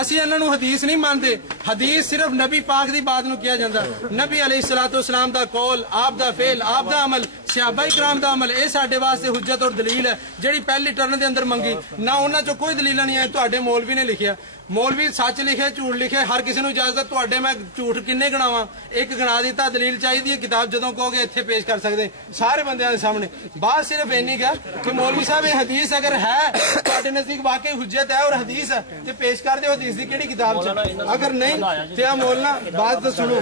ਅਸੀਂ ਇਹਨਾਂ ਨੂੰ ਹਦੀਸ ਨਹੀਂ ਮੰਨਦੇ। ਹਦੀਸ ਸਿਰਫ ਨਬੀ ਪਾਕ ਦੀ ਬਾਤ ਨੂੰ ਕਿਹਾ ਜਾਂਦਾ। ਨਬੀ ਅਲੈਹਿਸਸਲਾਤੁ ਵਸਸਲਾਮ ਦਾ ਕੌਲ, ਆਪ ਦਾ ਫੇਲ, ਆਪ ਦਾ ਅਮਲ, ਸਹਾਬਾ ਇਕਰਾਮ ਦਾ ਅਮਲ, ਇਹ ਸਾਡੇ ਵਾਸਤੇ ਹੁਜਤ ਔਰ ਦਲੀਲ ਹੈ ਜਿਹੜੀ ਪਹਿਲੀ ਟਰਨ ਦੇ ਅੰਦਰ ਮੰਗੀ ਨਾ। ਉਹਨਾਂ ਚੋਂ ਕੋਈ ਦਲੀਲਾਂ ਨਹੀਂ ਹੈ। ਤੁਹਾਡੇ ਮੌਲਵੀ ਨੇ ਲਿਖਿਆ, ਮੌਲਵੀ ਸੱਚ ਲਿਖੇ ਝੂਠ ਲਿਖੇ, ਹਰ ਕਿਸੇ ਨੂੰ ਇਜਾਜ਼ਤ। ਤੁਹਾਡੇ ਮੈਂ ਝੂਠ ਕਿੰਨੇ ਗਣਾਵਾਂ? ਇੱਕ ਗਣਾ ਦਿੱਤਾ। ਦਲੀਲ ਚਾਹੀਦੀ ਹੈ ਕਿਤਾਬ ਜਦੋਂ ਕਹੋਗੇ ਇੱਥੇ ਪੇਸ਼ ਕਰ ਸਕਦੇ ਸਾਰੇ ਬੰਦਿਆਂ ਦੇ ਸਾਹਮਣੇ। ਬਾਤ ਸਿਰਫ ਇੰਨੀ ਹੈ ਕਿ ਮੌਲਵੀ ਸਾਹਿਬ ਇਹ ਹਦੀਸ ਅਗਰ ਹੈ ਤੁਹਾਡੇ ਨਜ਼ਦੀਕ ਵਾਕਈ ਹੁਜਤ ਹੈ ਔਰ ਹਦੀਸ ਹੈ ਤੇ ਪੇਸ਼ ਕਰ ਦਿਓ ਹਦੀਸ ਦੀ ਕਿਹੜੀ ਕਿਤਾਬ ਚ। ਅਗਰ ਨਹੀਂ ਤੇ ਆ ਮੌਲਨਾ ਬਾਤ ਤਾਂ ਸੁਣੋ,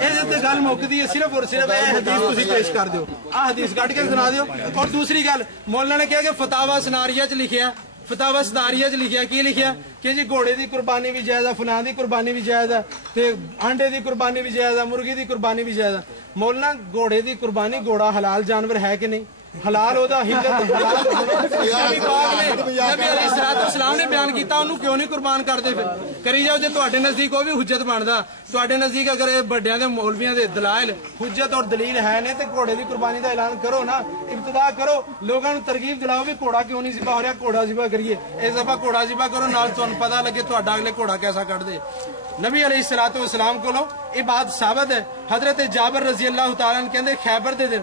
ਇਹਦੇ ਤੇ ਗੱਲ ਮੁੱਕਦੀ ਹੈ ਸਿਰਫ ਔਰ ਸਿਰਫ ਇਹ ਹਦੀਸ ਤੁਸੀਂ ਪੇਸ਼ ਕਰ ਦਿਓ, ਆ ਹਦੀਸ ਕੱਢ ਕੇ ਸੁਣਾ ਦਿਓ। ਔਰ ਦੂਸਰੀ ਗੱਲ ਮੌਲਨਾ ਨੇ ਕਿਹਾ ਕਿ ਫਤਾਵਾ ਸਨਾਰੀਆ ਚ ਲਿਖਿਆ, ਫਤਾਵਾ ਸਦਾਰੀਆ ਚ ਲਿਖਿਆ ਕੀ ਲਿਖਿਆ ਕਿ ਜੀ ਘੋੜੇ ਦੀ ਕੁਰਬਾਨੀ ਵੀ ਜਾਇਜ਼ ਹੈ, ਫਲਾਂ ਦੀ ਕੁਰਬਾਨੀ ਵੀ ਜਾਇਜ਼ ਹੈ ਤੇ ਆਂਡੇ ਦੀ ਕੁਰਬਾਨੀ ਵੀ ਜਾਇਜ਼ ਹੈ, ਮੁਰਗੀ ਦੀ ਕੁਰਬਾਨੀ ਵੀ ਜਾਇਜ਼ ਹੈ। ਮੌਲਨਾ ਘੋੜੇ ਦੀ ਕੁਰਬਾਨੀ, ਘੋੜਾ ਹਲਾਲ ਜਾਨਵਰ ਹੈ ਕਿ ਨਹੀਂ? ਹਲਾਲ ਉਹਦਾ ਹਿੱਲਤ ਨਬੀ ਪਾਕ ਨੇ ਨਬੀ ਅਲੈਹਿਸਸਲਾਮ ਨੇ ਬਿਆਨ ਕੀਤਾ, ਉਹਨੂੰ ਕਿਉਂ ਨਹੀਂ ਕੁਰਬਾਨ ਕਰਦੇ? ਫਿਰ ਕਰੀ ਜਾਓ। ਜੇ ਤੁਹਾਡੇ ਨਜ਼ਦੀਕ ਉਹ ਵੀ ਹੁਜਤ ਬਣਦਾ, ਤੁਹਾਡੇ ਨਜ਼ਦੀਕ ਅਗਰ ਇਹ ਵੱਡਿਆਂ ਦੇ ਮੌਲਵੀਆਂ ਦੇ ਦਲਾਇਲ ਹੁਜਤ ਔਰ ਦਲੀਲ ਹੈ ਨੇ ਤੇ ਘੋੜੇ ਦੀ ਕੁਰਬਾਨੀ ਦਾ ਐਲਾਨ ਕਰੋ ਨਾ, ਇਬਤਦਾ ਕਰੋ, ਲੋਕਾਂ ਨੂੰ ਤਰਗੀਬ ਦਿਲਾਓ ਵੀ ਘੋੜਾ ਕਿਉਂ ਨਹੀਂ ਜ਼ਿਬਾ ਹੋ ਰਿਹਾ, ਘੋੜਾ ਜ਼ਿਬਾ ਕਰੀਏ। ਇਸ ਦਫਾ ਘੋੜਾ ਜ਼ਿਬਾ ਕਰੋ, ਨਾਲ ਤੁਹਾਨੂੰ ਪਤਾ ਲੱਗੇ ਤੁਹਾਡਾ ਅਗਲੇ ਘੋੜਾ ਕੈਸਾ ਕੱਢਦੇ। ਨਬੀ ਅਲੈਹਿਸਸਲਾਤੁ ਵਸਸਲਾਮ ਕੋਲੋਂ ਇਹ ਬਾਤ ਸਾਬਤ ਹੈ। ਹਜ਼ਰਤ ਜਾਬਰ ਰਜ਼ੀ ਅੱਲਾਹ ਤਾਲਾ ਅਨਹੁ ਕਹਿੰਦੇ ਖੈਬਰ ਦੇ ਦਿਨ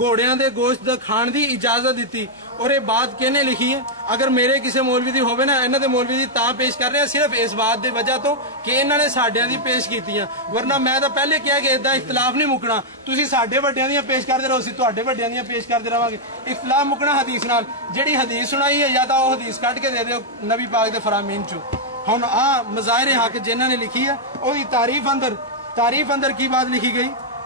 ਘੋੜਿਆਂ ਦੇ ਗੋਸ਼ਤ ਦਾ ਖਾਣ ਦੀ ਇਜਾਜ਼ਤ ਦਿੱਤੀ। ਔਰ ਇਹ ਬਾਤ ਕਿਹਨੇ ਲਿਖੀ ਹੈ? ਅਗਰ ਮੇਰੇ ਕਿਸੇ ਮੌਲਵੀ ਦੀ ਹੋਵੇ ਨਾ, ਇਹਨਾਂ ਦੇ ਮੌਲਵੀ ਦੀ ਤਾਂ ਪੇਸ਼ ਕਰ ਰਹੇ ਸਿਰਫ ਇਸ ਬਾਤ ਦੀ ਵਜ੍ਹਾ ਤੋਂ ਕਿ ਇਹਨਾਂ ਨੇ ਸਾਡਿਆਂ ਦੀ ਪੇਸ਼ ਕੀਤੀਆਂ, ਵਰਨਾ ਮੈਂ ਤਾਂ ਪਹਿਲੇ ਕਿਹਾ ਕਿ ਇਦਾਂ ਇਖਤਲਾਫ ਨਹੀਂ ਮੁੱਕਣਾ। ਤੁਸੀਂ ਸਾਡੇ ਵੱਡਿਆਂ ਦੀਆਂ ਪੇਸ਼ ਕਰਦੇ ਰਹੋ, ਅਸੀਂ ਤੁਹਾਡੇ ਵੱਡਿਆਂ ਦੀਆਂ ਪੇਸ਼ ਕਰਦੇ ਰਵਾਂਗੇ। ਇਖਤਲਾਫ ਮੁੱਕਣਾ ਹਦੀਸ ਨਾਲ। ਜਿਹੜੀ ਹਦੀਸ ਸੁਣਾਈ ਹੈ ਜਾਂ ਤਾਂ ਉਹ ਹਦੀਸ ਕੱਢ ਕੇ ਦੇ ਦਿਓ ਨਬੀ ਪਾਕ ਦੇ ਫਰਾਮੀਨ ਚੋਂ। ਹੁਣ ਆ ਮਜ਼ਾਹਿਰ ਹਕ ਜਿਨ੍ਹਾਂ ਨੇ ਲਿਖੀ ਹੈ ਉਹਦੀ ਤਾਰੀਫ ਅੰਦਰ ਕੀ ਬਾਤ ਲਿਖੀ ਗਈ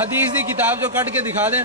ਹਦੀਸ ਦੀ ਕਿਤਾਬ ਜੋ ਕੱਢ ਕੇ ਦਿਖਾ ਦੇਣ,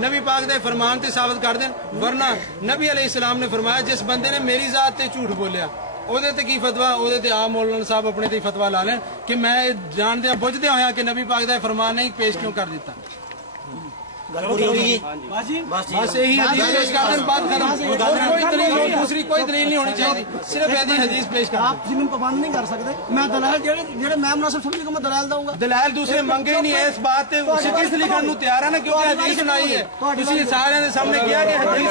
نبی پاک دے فرمان تے ثابت کر دیں، ورنہ نبی علیہ السلام نے فرمایا جس بندے نے میری ذات تے جھوٹ بولیا ਉਹਦੇ ਤੇ ਕੀ ਫਤਵਾ, ਉਹਦੇ ਤੇ ਆਪ ਮੌਲਾਨਾ ਸਾਹਿਬ ਆਪਣੇ ਤੇ ਫਤਵਾ ਲਾ ਲੈਣ ਕਿ ਮੈਂ ਜਾਣਦਿਆਂ ਬੁੱਝਦਿਆਂ ਹੋਇਆ ਕਿ ਨਬੀ ਪਾਕ ਦਾ ਫਰਮਾਨ ਨਹੀਂ ਪੇਸ਼ ਕਿਉਂ ਕਰ ਦਿੱਤਾ। گل پوری ہوگی جی، بس یہی حدیث پیش کر دیں، بات ختم، کوئی دلیل دوسری کوئی دلیل نہیں ہونی چاہیے، صرف ایسی حدیث پیش کر دیں۔ آپ زمین پابند نہیں کر سکتے، میں دلائل جڑے میں مناسب سمجھ کو میں دلائل دوں گا، دلائل دوسرے منگے ہی نہیں ہے، اس بات تے کس لکھن نو تیار ہے نا، کیونکہ حدیث سنائی ہے، تسی سارے نے سامنے کیا کہ حدیث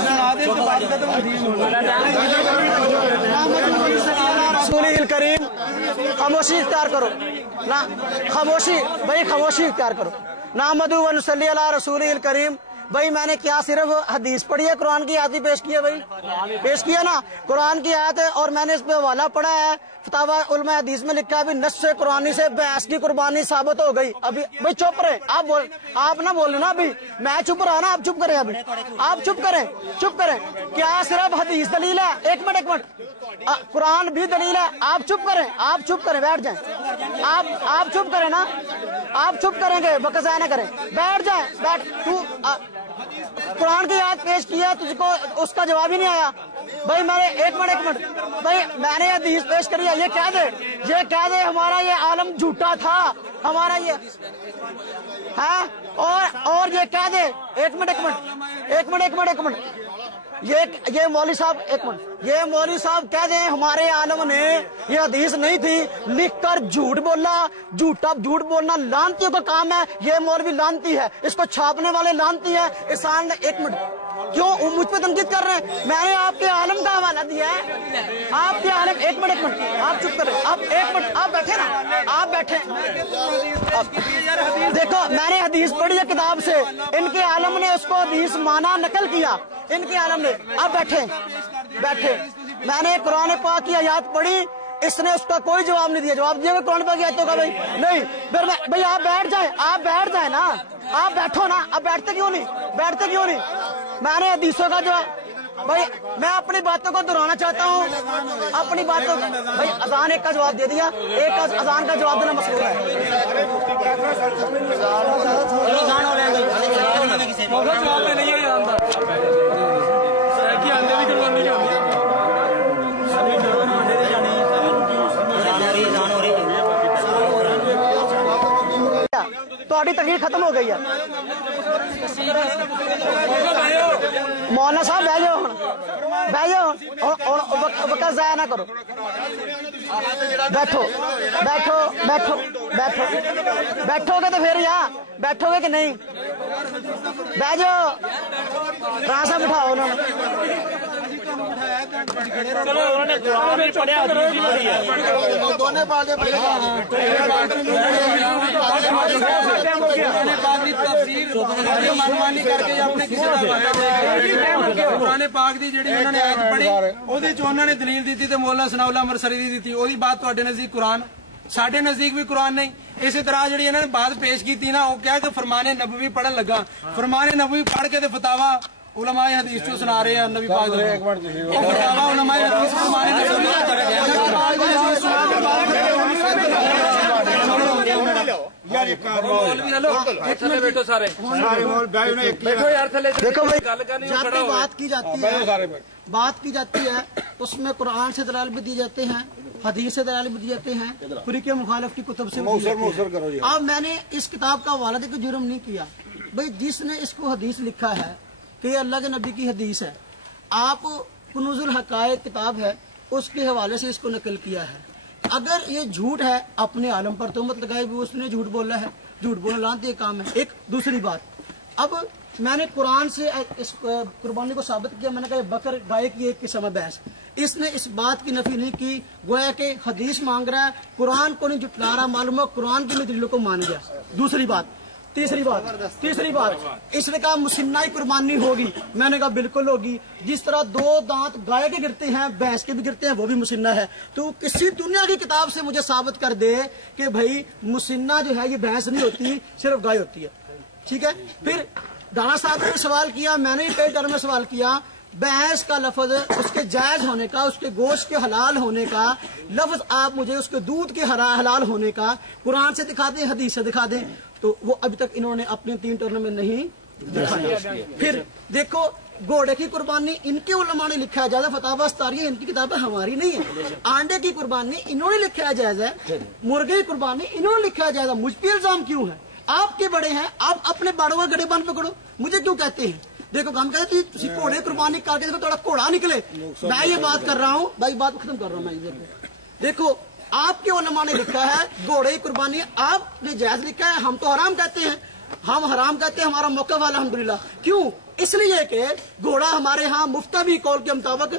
سنا دیں تو بات ختم۔ رسول کریم خاموشی اختیار کرو نا، خاموشی بھائی، خاموشی اختیار کرو۔ نحمدہ و نصلی علی رسول کریم، بھائی میں نے کیا صرف حدیث پڑھی ہے، قرآن کی آیت ہی پیش کی ہے، بھائی پیش کیا نا، قرآن کی آیت ہے اور میں نے اس پہ حوالہ پڑھا ہے، فتاوی علماء حدیث میں لکھا ہے ابھی نص قرآنی سے بحث کی قربانی ثابت ہو گئی۔ ابھی بھائی چپ رہے، آپ نہ بولے نا، ابھی میں چپ رہا نا، آپ چپ کریں، ابھی آپ چپ کریں، کیا صرف حدیث دلیل ہے؟ ایک منٹ، قرآن بھی دلیل ہے، آپ چپ کریں، بیٹھ جائیں، آپ چپ کریں نا، آپ چپ کریں گے، وقت ضائع نہ کریں، بیٹھ جائیں، تو قرآن کی آیت پیش کی ہے، تجھ کو اس کا جواب ہی نہیں آیا۔ بھائی میں نے ایک منٹ بھائی میں نے حدیث پیش کری ہے، یہ کہہ دے ہمارا یہ عالم جھوٹا تھا، ہمارا یہ ہے، اور یہ کہہ دے، ایک منٹ یہ مولوی صاحب، ایک منٹ، یہ مولوی صاحب کہہ دیں ہمارے عالم نے یہ حدیث نہیں تھی، لکھ کر جھوٹ بولنا لانتیوں کا کام ہے، یہ مولوی لانتی ہے، اس کو چھاپنے والے لانتی ہے، احسان نے ایک منٹ کیوں مجھ پہ تنقید کر رہے ہیں؟ میں نے آپ کے عالم کا حوالہ دیا ہے، آپ کے عالم، ایک منٹ آپ چپ کریں، آپ بیٹھے نا، آپ بیٹھے، دیکھو میں نے حدیث پڑھی ہے کتاب سے، ان کے عالم نے اس کو حدیث مانا نقل کیا، ان کے عالم نے، آپ بیٹھے، میں نے قرآن پاک کی آیات پڑھی، اس نے اس کا کوئی جواب نہیں دیا، جواب دیا قرآن پاک کی آیتوں کا، بھائی نہیں، پھر بھائی آپ بیٹھ جائیں نا، آپ بیٹھو نا، آپ بیٹھتے کیوں نہیں؟ میں نے حدیثوں کا جواب، بھائی میں اپنی باتوں کو دہرانا چاہتا ہوں، اپنی باتوں، بھائی اذان ایک کا جواب دے دیا، ایک اذان کا جواب دینا مسئلہ ہے۔ تھوڑی تقریر ختم ہو گئی ہے، مولانا صاحب بہ جاؤ، وقت ضائع نہ کرو، بیٹھو گے تو پھر یہاں بیٹھو گے کہ نہیں؟ بہ جاؤ، کہاں سے بٹھاؤ انہوں نے، قرآن پاک دی جڑی انہوں نے آیت پڑھی ਉਹਦੇ ਚ ਉਹਨਾਂ ਨੇ ਦਲੀਲ ਦਿੱਤੀ ਤੇ ਮੌਲਾਨਾ ਸਨਾਉਲਾ ਮਰਸਰੀ ਦੀ ਦਿੱਤੀ, ਉਹਦੀ ਬਾਤ ਤੁਹਾਡੇ ਨਜ਼ਦੀਕ ਕੁਰਾਨ, ਸਾਡੇ ਨਜ਼ਦੀਕ ਵੀ ਕੁਰਾਨ ਨਹੀਂ। ਇਸੇ ਤਰ੍ਹਾਂ ਜਿਹੜੀ ਇਹਨਾਂ ਨੇ ਬਾਤ ਪੇਸ਼ ਕੀਤੀ ਨਾ, ਉਹ ਕਿਹਾ ਕਿ ਫਰਮਾਨੇ ਨਬਵੀ ਪੜਨ ਲੱਗਾ, ਫਰਮਾਨੇ ਨਬਵੀ ਪੜ੍ਹ ਕੇ ਤੇ ਫਤਾਵਾ ਉਲਮਾਏ ਹਦੀਸ ਚੋਂ ਸੁਣਾ ਰਹੇ ਆ ਨਬੀ ਪਾਕ ਦਾ, ਉਹ ਫਤਾਵਾ ਉਲਮਾਏ ਹਦੀਸ ਫਰਮਾਨੇ ਨਬਵੀ بات کی جاتی ہے اس میں قرآن سے دلائل بھی دی جاتے ہیں، حدیث سے دلائل بھی دی جاتے ہیں، فریق مخالف کی کتب سے بھی۔ اب میں نے اس کتاب کا حوالہ دے کے جرم نہیں کیا، بھائی جس نے اس کو حدیث لکھا ہے کہ یہ اللہ کے نبی کی حدیث ہے، آپ کنوز الحقائق کتاب ہے اس کے حوالے سے اس کو نقل کیا ہے، اگر یہ جھوٹ ہے اپنے عالم پر تہمت لگائی بھی اس نے جھوٹ بولا ہے، جھوٹ بولنا لانتی یہ کام ہے۔ ایک دوسری بات، اب میں نے قرآن سے اس قربانی کو ثابت کیا، میں نے کہا بکر گائے کی ایک قسم ہے بحث، اس نے اس بات کی نفی نہیں کی، گویا کہ حدیث مانگ رہا ہے، قرآن کو نہیں جھٹلا رہا، معلوم ہے قرآن کی دلیلوں کو مان گیا۔ دوسری بات، تیسری بات اس نے کہا مسنہ قربانی ہوگی، میں نے کہا بالکل ہوگی، جس طرح دو دانت گائے کے گرتے ہیں بھینس کے بھی گرتے ہیں وہ بھی مسنہ ہے، تو کسی دنیا کی کتاب سے مجھے ثابت کر دے کہ بھائی مسنہ جو ہے یہ بھینس نہیں ہوتی صرف گائے ہوتی ہے، ٹھیک ہے۔ پھر دانا صاحب نے سوال کیا، میں نے کئی ٹرم میں سوال کیا، بھینس کا لفظ اس کے جائز ہونے کا، اس کے گوشت کے حلال ہونے کا لفظ آپ مجھے اس کے دودھ کے حلال ہونے کا قرآن سے دکھا دیں، حدیث سے دکھا دیں، تو وہ ابھی تک انہوں نے اپنے 3 ٹرم میں نہیں پھر دیکھو گھوڑے کی قربانی ان کے علماء نے لکھا ہے جائز ہے، فتاوی استاریہ ان کی کتابیں ہماری نہیں ہے. آنڈے کی قربانی انہوں نے لکھا ہے جائز ہے، مرغے کی قربانی انہوں نے لکھا ہے جائز ہے. مجھ پہ الزام کیوں ہے؟ آپ کے بڑے ہیں، آپ اپنے بڑوں کا گڑے بان پکڑو. مجھے کیوں کہتے ہیں؟ دیکھو ہم کہتے ہیں تھی گھوڑے قربانی کر کے تھوڑا گھوڑا نکلے. میں یہ بات کر رہا ہوں بھائی، بات ختم کر رہا ہوں میں. دیکھو آپ کے علماء نے لکھا ہے گھوڑے کی قربانی، آپ نے جائز لکھا ہے، ہم تو حرام کہتے ہیں. ہم حرام کہتے ہیں، ہمارا موقف ہے الحمدللہ. کیوں؟ اس لیے کہ گھوڑا ہمارے ہاں مفتوی قول کے مطابق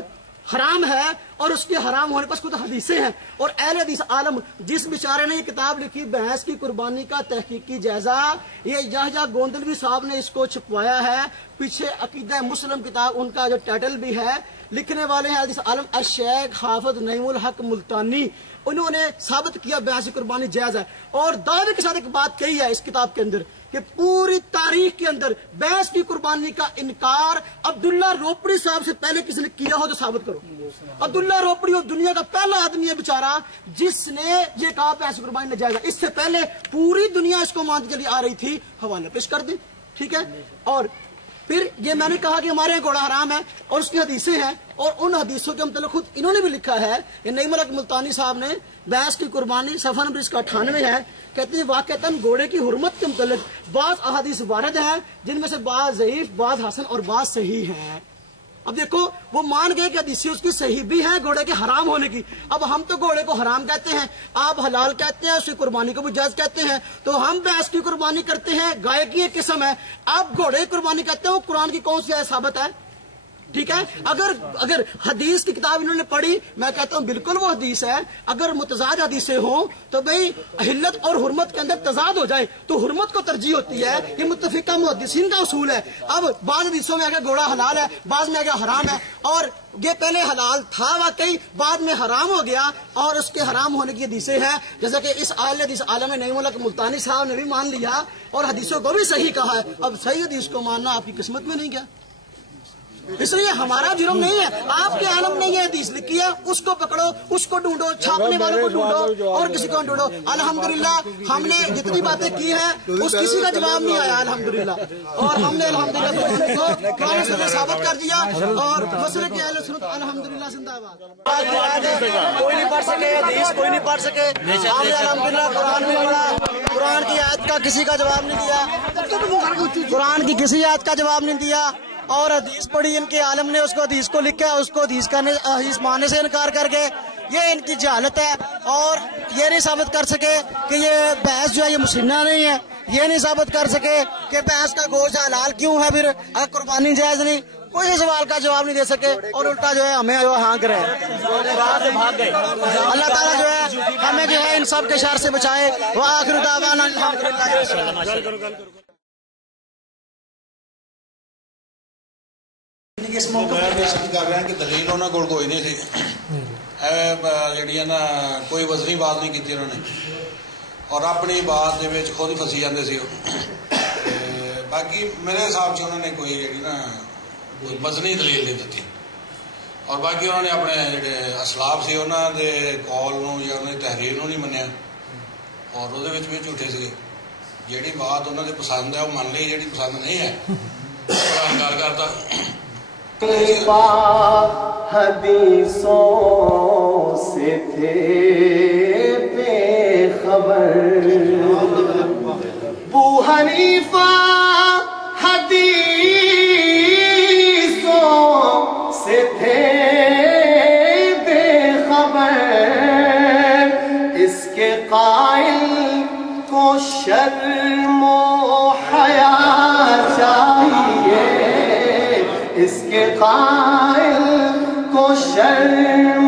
حرام ہے، اور اس کے حرام ہونے پر خود حدیثیں ہیں. اور اہل حدیث عالم جس بیچارے نے یہ کتاب لکھی بھینس کی قربانی کا تحقیقی جائزہ، یہ یحییٰ گوندلوی صاحب نے اس کو چھپوایا ہے. پیچھے عقیدہ مسلم کتاب ان کا جو ٹائٹل بھی ہے، لکھنے والے ہیں حدیث عالم الشیخ حافظ نعیم الحق ملتانی. انہوں نے ثابت کیا بھینس کی قربانی جائز ہے، اور دعوے کے ساتھ ایک بات کہی ہے اس کتاب کے اندر کہ پوری تاریخ کے اندر بھینس کی قربانی کا انکار عبداللہ روپڑی صاحب سے پہلے کسی نے کیا ہو تو ثابت کرو. عبداللہ روپڑی اور دنیا کا پہلا آدمی ہے بیچارہ جس نے یہ کہا بھینس کی قربانی ناجائز ہے. اس سے پہلے پوری دنیا اس کو مانتی چلی آ رہی تھی. حوالہ پیش کر دیں، ٹھیک ہے. اور پھر یہ میں نے کہا کہ ہمارے یہاں گھوڑا حرام ہے اور اس کی حدیثیں ہیں، اور ان حدیثوں کے متعلق خود انہوں نے بھی لکھا ہے. یہ نعیم الحق ملتانی صاحب نے بھینس کی قربانی صفحہ نمبر اس کا 98 ہے، کہتے ہیں واقعتاً گھوڑے کی حرمت کے متعلق بعض احادیث وارد ہیں جن میں سے بعض ضعیف، بعض حسن اور بعض صحیح ہیں. اب دیکھو وہ مان گئے کہ حدیثیں اس کی صحیح بھی ہیں گھوڑے کے حرام ہونے کی. اب ہم تو گھوڑے کو حرام کہتے ہیں، آپ حلال کہتے ہیں، اس کی قربانی کو بھی جائز کہتے ہیں. تو ہم بھینس کی قربانی کرتے ہیں، گائے کی ایک قسم ہے. آپ گھوڑے کی قربانی کرتے ہیں، وہ قرآن کی کون سی آیت ثابت ہے؟ ٹھیک ہے. اگر حدیث کی کتاب انہوں نے پڑھی، میں کہتا ہوں بالکل وہ حدیث ہے. اگر متضاد حدیثیں ہوں تو بھئی حلت اور حرمت کے اندر تضاد ہو جائے تو حرمت کو ترجیح ہوتی ہے. یہ متفقہ محدثین کا اصول ہے. اب بعض حدیثوں میں آگے گھوڑا حلال ہے، بعض میں آگے حرام ہے، اور یہ پہلے حلال تھا واقعی، بعد میں حرام ہو گیا، اور اس کے حرام ہونے کی حدیثیں ہیں. جیسا کہ اس اہل حدیث عالم نعیم الحق ملتانی صاحب نے بھی مان لیا اور حدیثوں کو بھی صحیح کہا ہے. اب صحیح حدیث کو ماننا آپ کی قسمت میں نہیں گیا. اس لیے ہمارا جرم نہیں ہے. آپ کے عالم نے یہ حدیث لکھی ہے، اس کو پکڑو، اس کو ڈھونڈو، چھاپنے والوں کو ڈھونڈو اور کسی کو ڈھونڈو. الحمدللہ ہم نے جتنی باتیں کی ہیں اس کسی کا جواب نہیں آیا الحمدللہ. اور ہم نے الحمدللہ کو قرآن سے ثابت کر دیا، اور مسئلے کے اہل سنت الحمدللہ زندہ باد. کوئی نہیں پڑھ سکے حدیث، کوئی نہیں پڑھ سکے. ہم نے الحمدللہ قرآن میں پڑھا، قرآن کی آیت کا کسی کا جواب نہیں دیا، قرآن کی کسی آیت کا جواب نہیں دیا. اور حدیث پڑھی ان کے عالم نے، اس کو حدیث کو لکھا ہے، اس کو حدیث ماننے سے انکار کر کے. یہ ان کی جہالت ہے. اور یہ نہیں ثابت کر سکے کہ یہ بھینس جو ہے یہ مسنہ نہیں ہے. یہ نہیں ثابت کر سکے کہ بھینس کا گوشت حلال کیوں ہے، پھر اگر قربانی جائز نہیں. کوئی سوال کا جواب نہیں دے سکے، اور الٹا جو ہے ہمیں ہانک رہے ہیں. اللہ تعالیٰ جو ہے ہمیں جو ہے ان سب کے شر سے بچائے. وآخر دعوانا الحمدللہ. اس موقع کر رہے ہیں کہ دلیل انہوں کو کوئی نہیں تھی، جڑی نا کوئی وزنی بات نہیں کی انہوں نے، اور اپنی بات دے خود ہی فسی جاتے سی. باقی میرے حساب سے انہوں نے کوئی جڑی نا کوئی وزنی دلیل نہیں دیتی. اور باقی انہوں نے اپنے جڑے اسلاف سے انہوں دے کال نو یا انہوں نے تحریر نو نہیں منیا، اور وہ بھی جھوٹے سے. جیڑی بات انہوں نے پسند ہے وہ من لی، جیڑی پسند نہیں ہے انکار کرتا. حدیثوں سے تھے بے خبر، ابو حنیفہ حدیثوں سے تھے بے خبر. اس کے قائل کو شرم و حیا چاہیے، اس کے قائل کو شرم